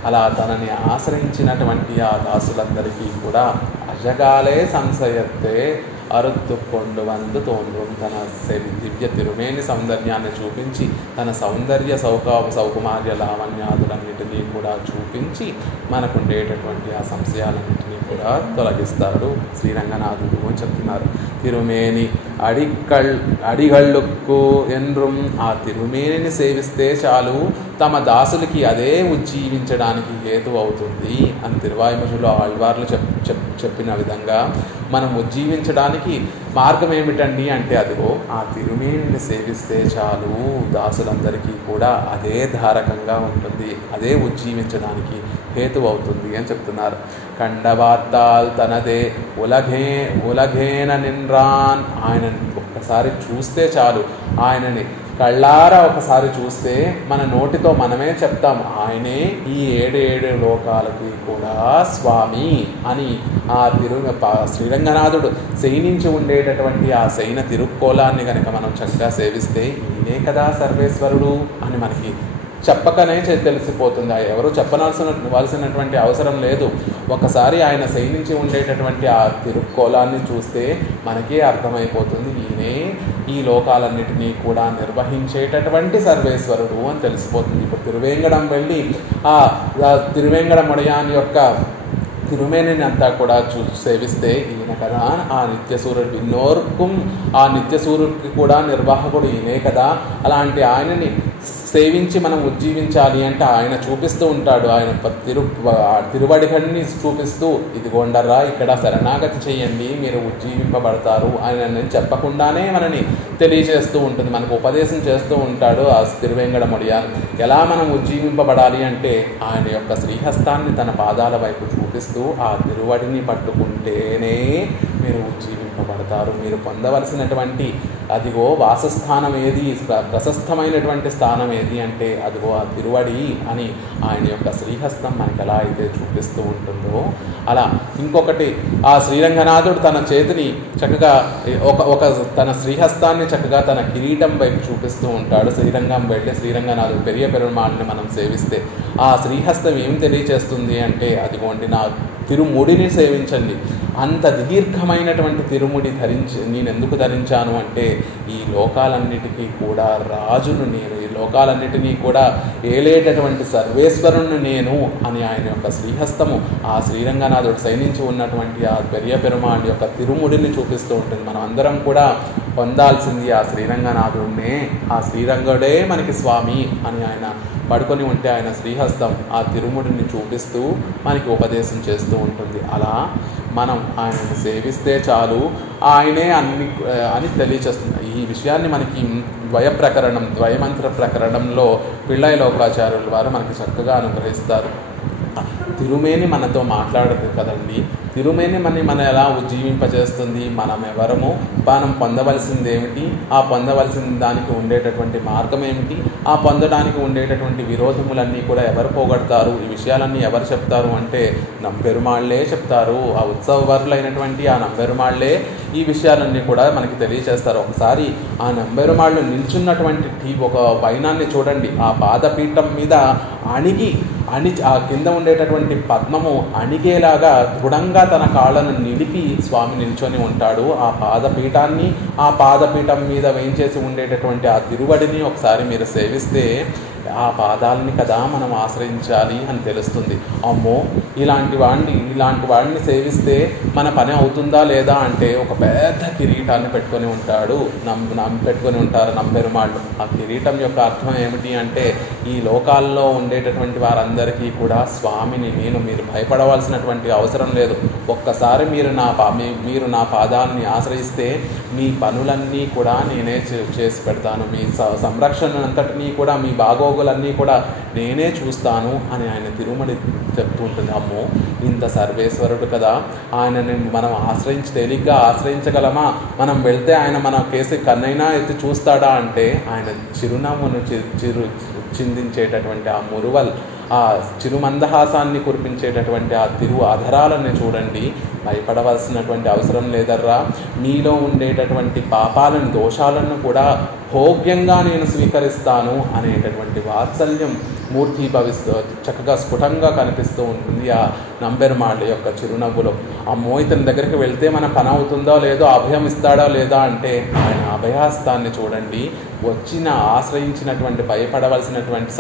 అలా తనని ఆశ్రయించినటువంటి ఆ దాసులందరికీ కూడా అజగాలే సంశయత్తే అరుత్తు కొండు వందు తోన్றுం. తన దివ్య తిరుమేని సౌందర్యాన్ని చూపించి తన సౌందర్య సౌకుమార్య లావణ్యాదులన్నిటినీ కూడా చూపించి మనకుండేటటువంటి ఆ సంశయాలన్నింటినీ కూడా తొలగిస్తాడు శ్రీరంగనాథుడు అని చెప్తున్నారు. తిరుమేని అడిగళ్ళుక్కు ఎండ్రుం. ఆ తిరుమేనిని సేవిస్తే చాలు తమ దాసులకి అదే ఉజ్జీవించడానికి హేతు అవుతుంది అని తిరువాయుమొழிలో ఆళ్వార్లు చెప్పిన విధంగా మనం ఉజ్జీవించడానికి మార్గం ఏమిటండి అంటే అదిగో ఆ తిరుమేనిని సేవిస్తే చాలు దాసులందరికీ కూడా అదే ధారకంగా ఉంటుంది, అదే ఉజ్జీవించడానికి హేతు అవుతుంది అని చెప్తున్నారు. కండవార్తాల్ తనదే ఉలఘేన నిన్రాన్. ఆయనని ఒక్కసారి చూస్తే చాలు, ఆయనని కళ్ళారా ఒకసారి చూస్తే మన నోటితో మనమే చెప్తాం ఆయనే ఈ 7 లోకాలకి కూడా స్వామి అని. ఆ శ్రీరంగనాథుడు శయనించి ఉండేటటువంటి ఆ శయన తిరుక్కోలాన్ని కనుక మనం చక్కగా సేవిస్తే ఈయనే కదా సర్వేశ్వరుడు అని మనకి చెప్పకనే తెలిసిపోతుంది. ఎవరు చెప్పవలసినటువంటి అవసరం లేదు. ఒకసారి ఆయన శయనించి ఉండేటటువంటి ఆ తిరుక్కోలాన్ని చూస్తే మనకే అర్థమైపోతుంది ఈయనే ఈ లోకాలన్నిటినీ కూడా నిర్వహించేటటువంటి సర్వేశ్వరుడు అని తెలిసిపోతుంది. ఇప్పుడు తిరువేంగడం వెళ్ళి ఆ తిరువేంగడముడయాన్ యొక్క తిరుమేనిని అంతా కూడా సేవిస్తే ఈయన కదా ఆ నిత్యసూర్యుడు విన్నోర్కుం. ఆ నిత్యసూర్యుడికి కూడా నిర్వాహకుడు ఈయనే కదా. అలాంటి ఆయనని సేవించి మనం ఉజ్జీవించాలి అంటే ఆయన చూపిస్తూ ఉంటాడు. ఆయన తిరువడిగడిని చూపిస్తూ ఇదిగోండరా ఇక్కడ శరణాగతి చేయండి మీరు ఉజ్జీవింపబడతారు ఆయన చెప్పకుండానే మనని తెలియజేస్తూ ఉంటుంది, మనకు ఉపదేశం చేస్తూ ఉంటాడు. ఆ తిరువేంగడముడియాన్ ఎలా మనం ఉజ్జీవింపబడాలి అంటే ఆయన యొక్క శ్రీహస్తాన్ని తన పాదాల వైపు చూపిస్తూ ఆ తిరువడిని పట్టుకుంటేనే మీరు ఉజ్జీవింపబడతారు. మీరు పొందవలసినటువంటి అదిగో వాసస్థానం ఏది, ప్రశస్తమైనటువంటి స్థానం ఏది అంటే అదిగో ఆ తిరువడి అని ఆయన యొక్క శ్రీహస్తం మనకి ఎలా అయితే చూపిస్తూ ఉంటుందో అలా ఇంకొకటి ఆ శ్రీరంగనాథుడు తన చేతిని చక్కగా ఒక తన శ్రీహస్తాన్ని చక్కగా తన కిరీటం వైపు చూపిస్తూ ఉంటాడు. శ్రీరంగం వెళ్ళి శ్రీరంగనాథుడు పెరియ పెరుమాళ్ళని మనం సేవిస్తే ఆ శ్రీహస్తం ఏం తెలియచేస్తుంది అంటే అదిగోండి నా తిరుముడిని సేవించండి. అంత దీర్ఘమైనటువంటి తిరుముడి నేను ఎందుకు ధరించాను అంటే ఈ లోకాలన్నిటికీ కూడా రాజును నేను లోకాలన్నిటినీ కూడా ఏలేటటువంటి సర్వేశ్వరుణ్ణి నేను అని ఆయన యొక్క శ్రీహస్తము ఆ శ్రీరంగనాథుడు శయనించి ఉన్నటువంటి ఆ పెరియ పెరుమాళ్ యొక్క తిరుముడిని చూపిస్తూ ఉంటుంది. మనం అందరం కూడా పొందాల్సింది ఆ శ్రీరంగనాథుడినే, ఆ శ్రీరంగుడే మనకి స్వామి అని ఆయన పడుకొని ఉంటే ఆయన శ్రీహస్తం ఆ తిరుముడిని చూపిస్తూ మనకి ఉపదేశం చేస్తూ ఉంటుంది. అలా మనం ఆయనను సేవిస్తే చాలు, ఆయనే అన్ని అని తెలియచేస్తుంది. ఈ విషయాన్ని మనకి ద్వయమంత్ర ప్రకరణంలో పిళ్ళై లోకాచార్యుల వారు మనకి చక్కగా అనుగ్రహిస్తారు. తిరుమేని మనతో మాట్లాడదు కదండి, తిరుమేని మన ఎలా ఉజ్జీవింపజేస్తుంది, మనం ఎవరము, మనం పొందవలసింది ఏమిటి, ఆ పొందవలసిన దానికి ఉండేటటువంటి మార్గం ఏమిటి, ఆ పొందడానికి ఉండేటటువంటి విరోధములన్నీ కూడా ఎవరు పోగొడతారు, ఈ విషయాలన్నీ ఎవరు చెప్తారు అంటే నంబెరుమాళ్లే చెప్తారు. ఆ ఉత్సవరులైనటువంటి ఆ నంబెరుమాళ్లే ఈ విషయాలన్నీ కూడా మనకి తెలియచేస్తారు. ఒకసారి ఆ నంబెరుమాళ్ళు నిల్చున్నటువంటి ఒక వైనాన్ని చూడండి. ఆ పాదపీఠం మీద ఆ కింద ఉండేటటువంటి పద్మము అణిగేలాగా దృఢంగా తన కాళ్ళను నిలిపి స్వామి నిల్చొని ఉంటాడు. ఆ పాదపీఠం మీద వేయించేసి ఉండేటటువంటి ఆ తిరువడిని ఒకసారి మీరు సేవిస్తే ఆ పాదాలని కదా మనం ఆశ్రయించాలి అని తెలుస్తుంది. అమ్మో ఇలాంటి వాడిని సేవిస్తే మన పని అవుతుందా లేదా అంటే ఒక పెద్ద కిరీటాన్ని పెట్టుకొని ఉంటారు నంబెరుమాళ్ళు. ఆ కిరీటం యొక్క అర్థం ఏమిటి అంటే ఈ లోకాల్లో ఉండేటటువంటి వారందరికీ కూడా స్వామిని మీరు భయపడవలసినటువంటి అవసరం లేదు. ఒక్కసారి మీరు నా పాదాలని ఆశ్రయిస్తే మీ పనులన్నీ కూడా నేనే చేసి పెడతాను, మీ సంరక్షణ అంతటినీ కూడా, మీ బాగోగులన్నీ కూడా నేనే చూస్తాను అని ఆయన తిరుమడి చెప్తూ ఉంటుంది. అమ్మో ఇంత సర్వేశ్వరుడు కదా, ఆయనని మనం తేలిగ్గా ఆశ్రయించగలమా, మనం వెళ్తే ఆయన మన కేసు కన్నైనా ఎత్తి చూస్తాడా అంటే ఆయన చిరునవ్వును చిందించేటటువంటి ఆ మురువల్, ఆ చిరుమందహాసాన్ని కురిపించేటటువంటి ఆ తిరు అధరాలని చూడండి. భయపడవలసినటువంటి అవసరం లేదర్రా, మీలో ఉండేటటువంటి పాపాలను దోషాలను కూడా భోగ్యంగా నేను స్వీకరిస్తాను అనేటటువంటి వాత్సల్యం చక్కగా స్ఫుటంగా కనిపిస్తూ ఉంటుంది ఆ నంబెరుమాళ్ళ యొక్క చిరునవ్వులో. అమ్మో ఇతని దగ్గరికి వెళ్తే మన పని అవుతుందో లేదో, అభయం ఇస్తాడో లేదా అంటే ఆయన అభయహస్తాన్ని చూడండి. ఆశ్రయించినటువంటి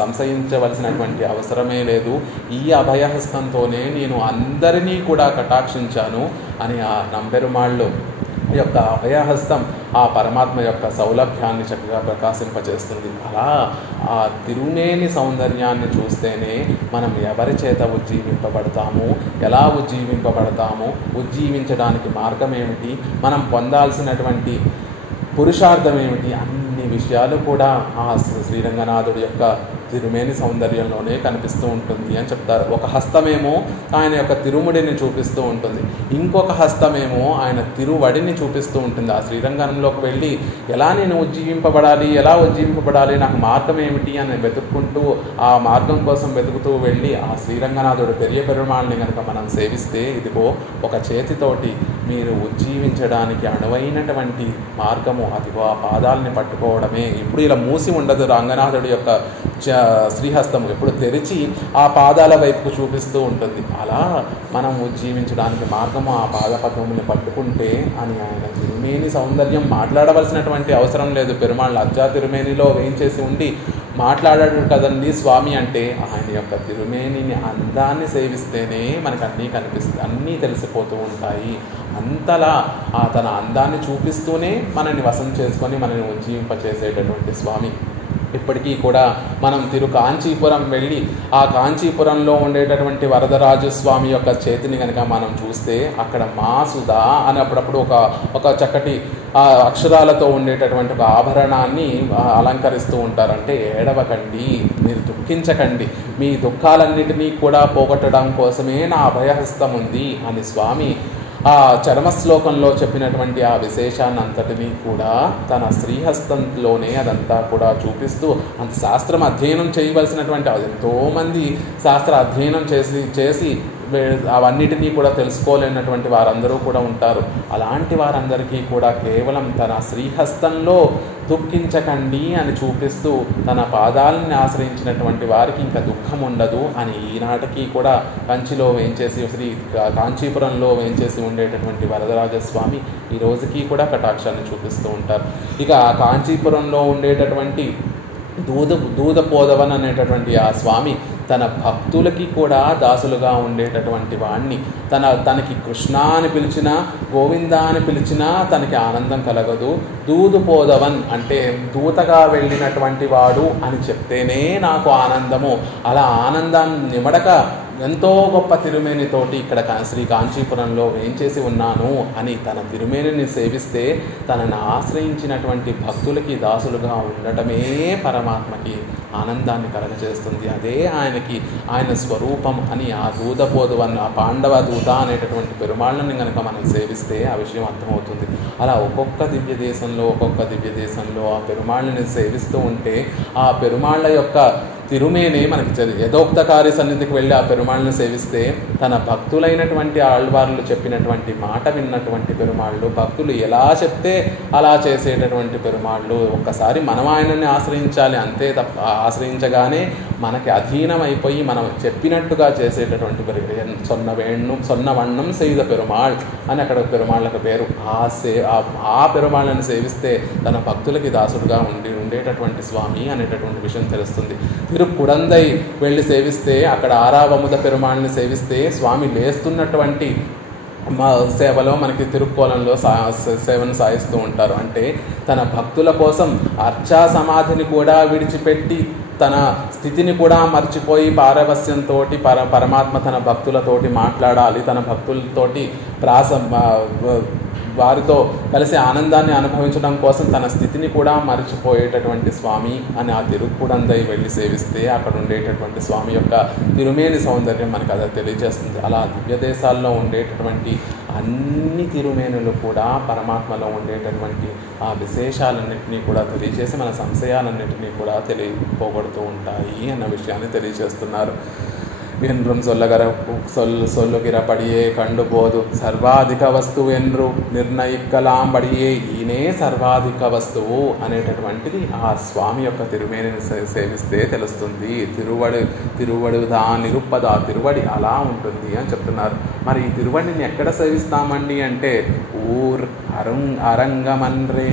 సంశయించవలసినటువంటి అవసరమే లేదు. ఈ అభయహస్తంతోనే నేను అందరినీ కూడా కటాక్షించాను అని ఆ నంబెరుమాళ్ళు యొక్క అభయహస్తం ఆ పరమాత్మ యొక్క సౌలభ్యాన్ని చక్కగా ప్రకాశింపజేస్తుంది. అలా ఆ తిరుమేని సౌందర్యాన్ని చూస్తేనే మనం ఎవరి చేత ఉజ్జీవింపబడతాము, ఎలా ఉజ్జీవింపబడతాము, ఉజ్జీవించడానికి మార్గం ఏమిటి, మనం పొందాల్సినటువంటి పురుషార్థం ఏమిటి, అన్ని విషయాలు కూడా ఆ శ్రీరంగనాథుడి యొక్క తిరుమేని సౌందర్యంలోనే కనిపిస్తూ ఉంటుంది అని చెప్తారు. ఒక హస్తమేమో ఆయన యొక్క తిరుముడిని చూపిస్తూ ఉంటుంది, ఇంకొక హస్తమేమో ఆయన తిరువడిని చూపిస్తూ ఉంటుంది. ఆ శ్రీరంగంలోకి వెళ్ళి ఎలా నేను ఉజ్జీవింపబడాలి, నాకు మార్గం ఏమిటి అని వెతుక్కుంటూ ఆ మార్గం కోసం వెతుకుతూ వెళ్ళి ఆ శ్రీరంగనాథుడు పెరియ పెరుమాళ్ళని కనుక మనం సేవిస్తే ఇదిగో ఒక చేతితోటి మీరు ఉజ్జీవించడానికి అనువైనటువంటి మార్గము అదిగో ఆ పాదాలని పట్టుకోవడమే. ఇప్పుడు ఇలా మూసి ఉండదు రంగనాథుడి యొక్క శ్రీహస్తము, ఎప్పుడు తెరిచి ఆ పాదాల వైపుకు చూపిస్తూ ఉంటుంది. అలా మనం ఉజ్జీవించడానికి మార్గము ఆ పాదపద్మముని పట్టుకుంటే అని ఆయన తిరుమేని సౌందర్యం మాట్లాడవలసినటువంటి అవసరం లేదు. పెరుమాళ్ళు అజ్జా తిరుమేనిలో వేయించేసి ఉండి మాట్లాడాడు కదండి స్వామి అంటే ఆయన యొక్క తిరుమేనిని అందాన్ని సేవిస్తేనే మనకు అన్నీ తెలిసిపోతూ ఉంటాయి. అంతలా తన అందాన్ని చూపిస్తూనే మనల్ని వశం చేసుకొని మనల్ని ఉజ్జీవింపచేసేటటువంటి స్వామి. ఇప్పటికీ కూడా మనం కాంచీపురం వెళ్ళి ఆ కాంచీపురంలో ఉండేటటువంటి వరదరాజు స్వామి యొక్క చేతిని కనుక మనం చూస్తే అక్కడ మాసుదా అని అప్పుడప్పుడు ఒక చక్కటి అక్షరాలతో ఉండేటటువంటి ఒక ఆభరణాన్ని అలంకరిస్తూ ఉంటారంటే ఏడవకండి, మీరు దుఃఖించకండి, మీ దుఃఖాలన్నిటినీ కూడా పోగొట్టడం కోసమే నా అభయహస్తం ఉంది అని స్వామి ఆ చరమశ్లోకంలో చెప్పినటువంటి ఆ విశేషాన్ని అంతటినీ కూడా తన శ్రీహస్తంలోనే అదంతా కూడా చూపిస్తూ అంత శాస్త్రం అధ్యయనం చేయవలసినటువంటి ఎంతోమంది శాస్త్ర అధ్యయనం చేసి అవన్నిటినీ కూడా తెలుసుకోలేనటువంటి వారందరూ కూడా ఉంటారు. అలాంటి వారందరికీ కూడా కేవలం తన శ్రీహస్తంలో దుఃఖించకండి అని చూపిస్తూ తన పాదాలని ఆశ్రయించినటువంటి వారికి ఇంకా దుఃఖం ఉండదు అని ఈనాటికి కూడా కంచిలో వేయించేసి కాంచీపురంలో వేయించేసి ఉండేటటువంటి వరదరాజస్వామి ఈ రోజుకి కూడా కటాక్షాన్ని చూపిస్తూ ఉంటారు. ఇక కాంచీపురంలో ఉండేటటువంటి దూదపోదవన్ అనేటటువంటి ఆ స్వామి తన భక్తులకి కూడా దాసులుగా ఉండేటటువంటి వాణ్ణి. తనకి కృష్ణ అని పిలిచినా, గోవింద అని పిలిచినా తనకి ఆనందం కలగదు. దూదుపోదవన్ అంటే దూతగా వెళ్ళినటువంటి వాడు అని చెప్తేనే నాకు ఆనందము. అలా ఆనందాన్ని నిమడక ఎంతో గొప్ప తిరుమేనితోటి ఇక్కడ శ్రీ కాంచీపురంలో వేంచేసి ఉన్నాను అని తన తిరుమేనిని సేవిస్తే తనను ఆశ్రయించినటువంటి భక్తులకి దాసులుగా ఉండటమే పరమాత్మకి ఆనందాన్ని కలగజేస్తుంది. అదే ఆయన స్వరూపం అని ఆ దూదపోదువన్న ఆ పాండవ దూత అనేటటువంటి పెరుమాళ్ళని కనుక మనం సేవిస్తే ఆ విషయం అర్థమవుతుంది. అలా ఒక్కొక్క దివ్య దేశంలో ఆ పెరుమాళ్ళని సేవిస్తూ ఉంటే ఆ పెరుమాళ్ళ యొక్క తిరుమేనే మనకి యథోక్తకారి సన్నిధికి వెళ్ళి ఆ పెరుమాళ్ళని సేవిస్తే తన భక్తులైనటువంటి ఆళ్వార్లు చెప్పినటువంటి మాట విన్నటువంటి పెరుమాళ్ళు, భక్తులు ఎలా చెప్తే అలా చేసేటటువంటి పెరుమాళ్ళు. ఒక్కసారి మనం ఆయనని ఆశ్రయించాలి, అంతే తప్ప ఆశ్రయించగానే మనకి అధీనమైపోయి మనం చెప్పినట్టుగా చేసేటటువంటి సొన్నవణ్ణం సేద పెరుమాళ్ అని అక్కడ పెరుమాళ్ళకు పేరు. ఆ పెరుమాళ్ళని సేవిస్తే తన భక్తులకి దాసుడుగా ఉండేటటువంటి స్వామి అనేటటువంటి విషయం తెలుస్తుంది. తిరుక్కుడందై వెళ్ళి సేవిస్తే అక్కడ ఆరావముద పెరుమాళ్ళని సేవిస్తే స్వామి లేస్తున్నటువంటి సేవలో మనకి తిరుక్కోలంలో సేవను సాగిస్తూ ఉంటారు. అంటే తన భక్తుల కోసం అర్చా సమాధిని కూడా విడిచిపెట్టి తన స్థితిని కూడా మర్చిపోయి పారవస్యంతో పరమాత్మ తన భక్తులతోటి మాట్లాడాలి, తన భక్తులతోటి వారితో కలిసి ఆనందాన్ని అనుభవించడం కోసం తన స్థితిని కూడా మర్చిపోయేటటువంటి స్వామి అని ఆ తిరుక్కుడందై వెళ్ళి సేవిస్తే అక్కడ ఉండేటటువంటి స్వామి యొక్క తిరుమేని సౌందర్యం మనకు అదే తెలియజేస్తుంది. అలా దివ్య దేశాల్లో ఉండేటటువంటి అన్ని తిరుమేనులు కూడా పరమాత్మలో ఉండేటటువంటి ఆ విశేషాలన్నింటినీ కూడా తెలియజేసి మన సంశయాలన్నింటినీ కూడా పోగొడుతూ ఉంటాయి అన్న విషయాన్ని తెలియజేస్తున్నారు. என்றும் சொல்லுகிறபடியே கண்டுபோது సర్వాధిక వస్తువు ఎన్రు నిర్ణయిక్కలాంబడియే ఈయనే సర్వాధిక వస్తువు అనేటటువంటిది ఆ స్వామి యొక్క తిరుమేనిని సేవిస్తే తెలుస్తుంది. తిరువడుదా నిరుప్పద తిరువడి అలా ఉంటుంది అని చెప్తున్నారు. మరి ఈ తిరువడిని ఎక్కడ సేవిస్తామండి అంటే అరంగమన్రే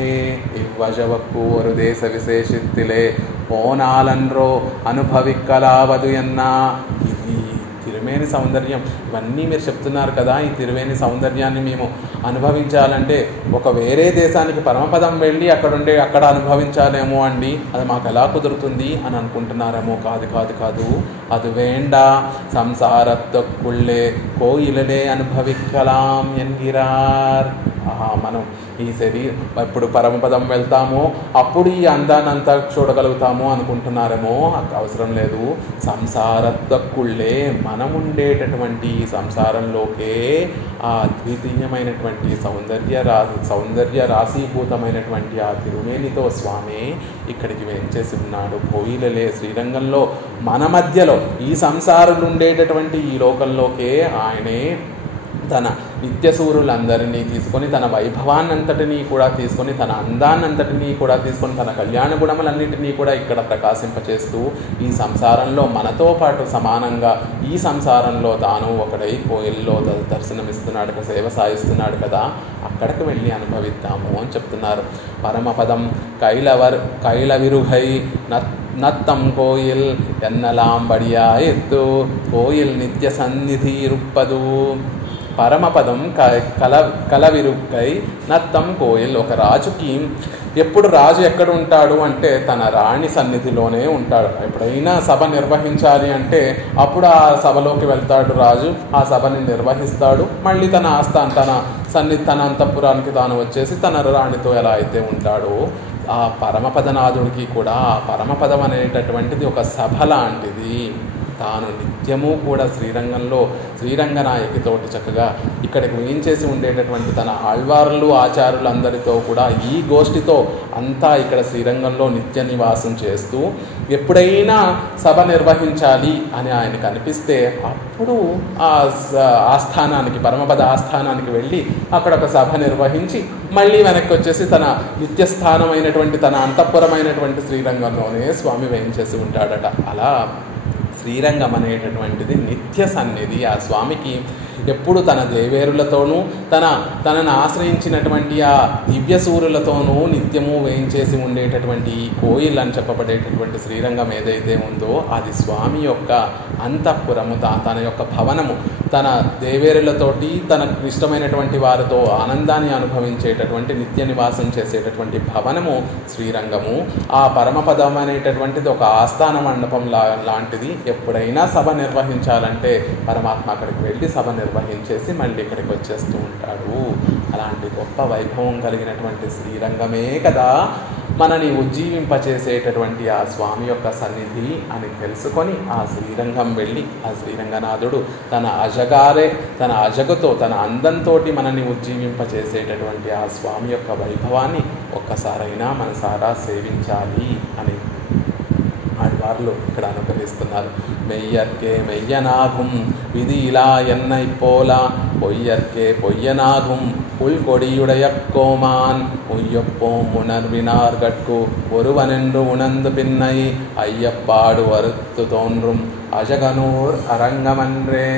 ఇవ్వజవక్కు ఒక దేశ విశేషిత్తిలే పోనాలన్రో అనుభవిక్కలావదు ఎన్నా. తిరుమేని సౌందర్యం ఇవన్నీ మీరు చెప్తున్నారు కదా, ఈ తిరుమేని సౌందర్యాన్ని మేము అనుభవించాలంటే ఒక వేరే దేశానికి పరమపదం వెళ్ళి అక్కడ అనుభవించాలేమో అండి, అది మాకు ఎలా కుదురుతుంది అని అనుకుంటున్నారేమో. కాదు అది వేండా సంసారత్తుళ్ళే కోయిలలే అనుభవిక్కలాం ఎన్గిరార్. మనం ఈ ఎప్పుడు పరమపదం వెళ్తామో అప్పుడు ఈ అందాన్నంతా చూడగలుగుతామో అనుకుంటున్నారేమో. అవసరం లేదు. సంసారత్తుళ్ళే మనం ఉండేటటువంటి ఈ సంసారంలోకే ఆ అద్వితీయమైనటువంటి సౌందర్య రాశీభూతమైనటువంటి ఆ తిరుమేనితో స్వామి ఇక్కడికి వేంచేసి ఉన్నాడు. కోయిలలే శ్రీరంగంలో మన మధ్యలో ఈ సంసారులు ఉండేటటువంటి ఈ లోకంలోకే ఆయనే తన నిత్యసూరులందరినీ తీసుకొని తన వైభవాన్నంతటినీ కూడా తీసుకొని తన అందాన్నంతటినీ కూడా తీసుకొని తన కళ్యాణ గుణములన్నింటినీ కూడా ఇక్కడ ప్రకాశింపచేస్తూ ఈ సంసారంలో మనతో పాటు సమానంగా ఈ సంసారంలో తాను ఒకడై కోయిల్లో దర్శనమిస్తున్నాడు, సేవ సాయిస్తున్నాడు కదా, అక్కడికి వెళ్ళి అనుభవిద్దాము అని చెప్తున్నారు. పరమపదం కైలవిరుగై நத்தம் கோயில் என்னலாம் படியா எத்து கோயில் நித்திய சந்நிதி இருப்பது. పరమపదం కలవిరుక్కై నత్తం కోయిల్. ఒక రాజుకి ఎప్పుడు రాజు ఎక్కడ ఉంటాడు అంటే తన రాణి సన్నిధిలోనే ఉంటాడు. ఎప్పుడైనా సభ నిర్వహించాలి అంటే అప్పుడు ఆ సభలోకి వెళ్తాడు రాజు, ఆ సభని నిర్వహిస్తాడు. మళ్ళీ తన తన అంతఃపురానికి తాను వచ్చేసి తన రాణితో ఎలా అయితే ఉంటాడో ఆ పరమపదనాథుడికి కూడా ఆ పరమపదం అనేటటువంటిది ఒక సభ లాంటిది. తాను నిత్యము కూడా శ్రీరంగనాయకితోటి చక్కగా ఇక్కడికి వేయించేసి ఉండేటటువంటి తన ఆళ్వార్లు ఆచారులందరితో కూడా ఈ గోష్ఠితో అంతా ఇక్కడ శ్రీరంగంలో నిత్య నివాసం చేస్తూ ఎప్పుడైనా సభ నిర్వహించాలి అని ఆయనకు అనిపిస్తే అప్పుడు ఆ ఆస్థానానికి పరమపద ఆస్థానానికి వెళ్ళి అక్కడ ఒక సభ నిర్వహించి మళ్ళీ వెనక్కి వచ్చేసి తన నిత్యస్థానమైనటువంటి తన అంతఃపురమైనటువంటి శ్రీరంగంలోనే స్వామి వేయించేసి ఉంటాడట. అలా శ్రీరంగం అనేటటువంటిది నిత్య సన్నిధి. ఆ స్వామికి ఎప్పుడు తన దేవేరులతోనూ తనను ఆశ్రయించినటువంటి ఆ దివ్యసూరులతోనూ నిత్యము వేయించేసి ఉండేటటువంటి ఈ కోయిల్ అని చెప్పబడేటటువంటి శ్రీరంగం ఏదైతే ఉందో అది స్వామి యొక్క అంతఃపురము, తన యొక్క భవనము. తన దేవేరులతోటి తనకు ఇష్టమైనటువంటి వారితో ఆనందాన్ని అనుభవించేటటువంటి నిత్య నివాసం చేసేటటువంటి భవనము శ్రీరంగము. ఆ పరమపదం అనేటటువంటిది ఒక ఆస్థాన మండపం లాంటిది. ఎప్పుడైనా సభ నిర్వహించాలంటే పరమాత్మ అక్కడికి వెళ్ళి సభ నిర్వహించేసి మళ్ళీ ఇక్కడికి వచ్చేస్తూ ఉంటాడు. అలాంటి గొప్ప వైభవం కలిగినటువంటి శ్రీరంగమే కదా మనని ఉజ్జీవింపచేసేటటువంటి ఆ స్వామి యొక్క సన్నిధి అని తెలుసుకొని ఆ శ్రీరంగం వెళ్ళి ఆ శ్రీరంగనాథుడు తన అజగుతో తన అందంతో మనని ఉజ్జీవింపచేసేటటువంటి ఆ స్వామి యొక్క వైభవాన్ని ఒక్కసారైనా మనసారా సేవించాలి అని ఆళ్వార్లు ఇక్కడ అనుగ్రహిస్తున్నారు. మెయ్యర్కే మెయ్యనాగుం విధిలా ఎన్నై పోలా పొయ్యర్కే పొయ్యనాగుం புல்கொடியுடைய கோமான் உய்யப்போம் உணர்வினார்கட்கு ஒருவனென்று உணர்ந்து பின்னை ஐயப்பாடு வருத்து தோன்றும் அஜகனூர் அரங்கமன்றே.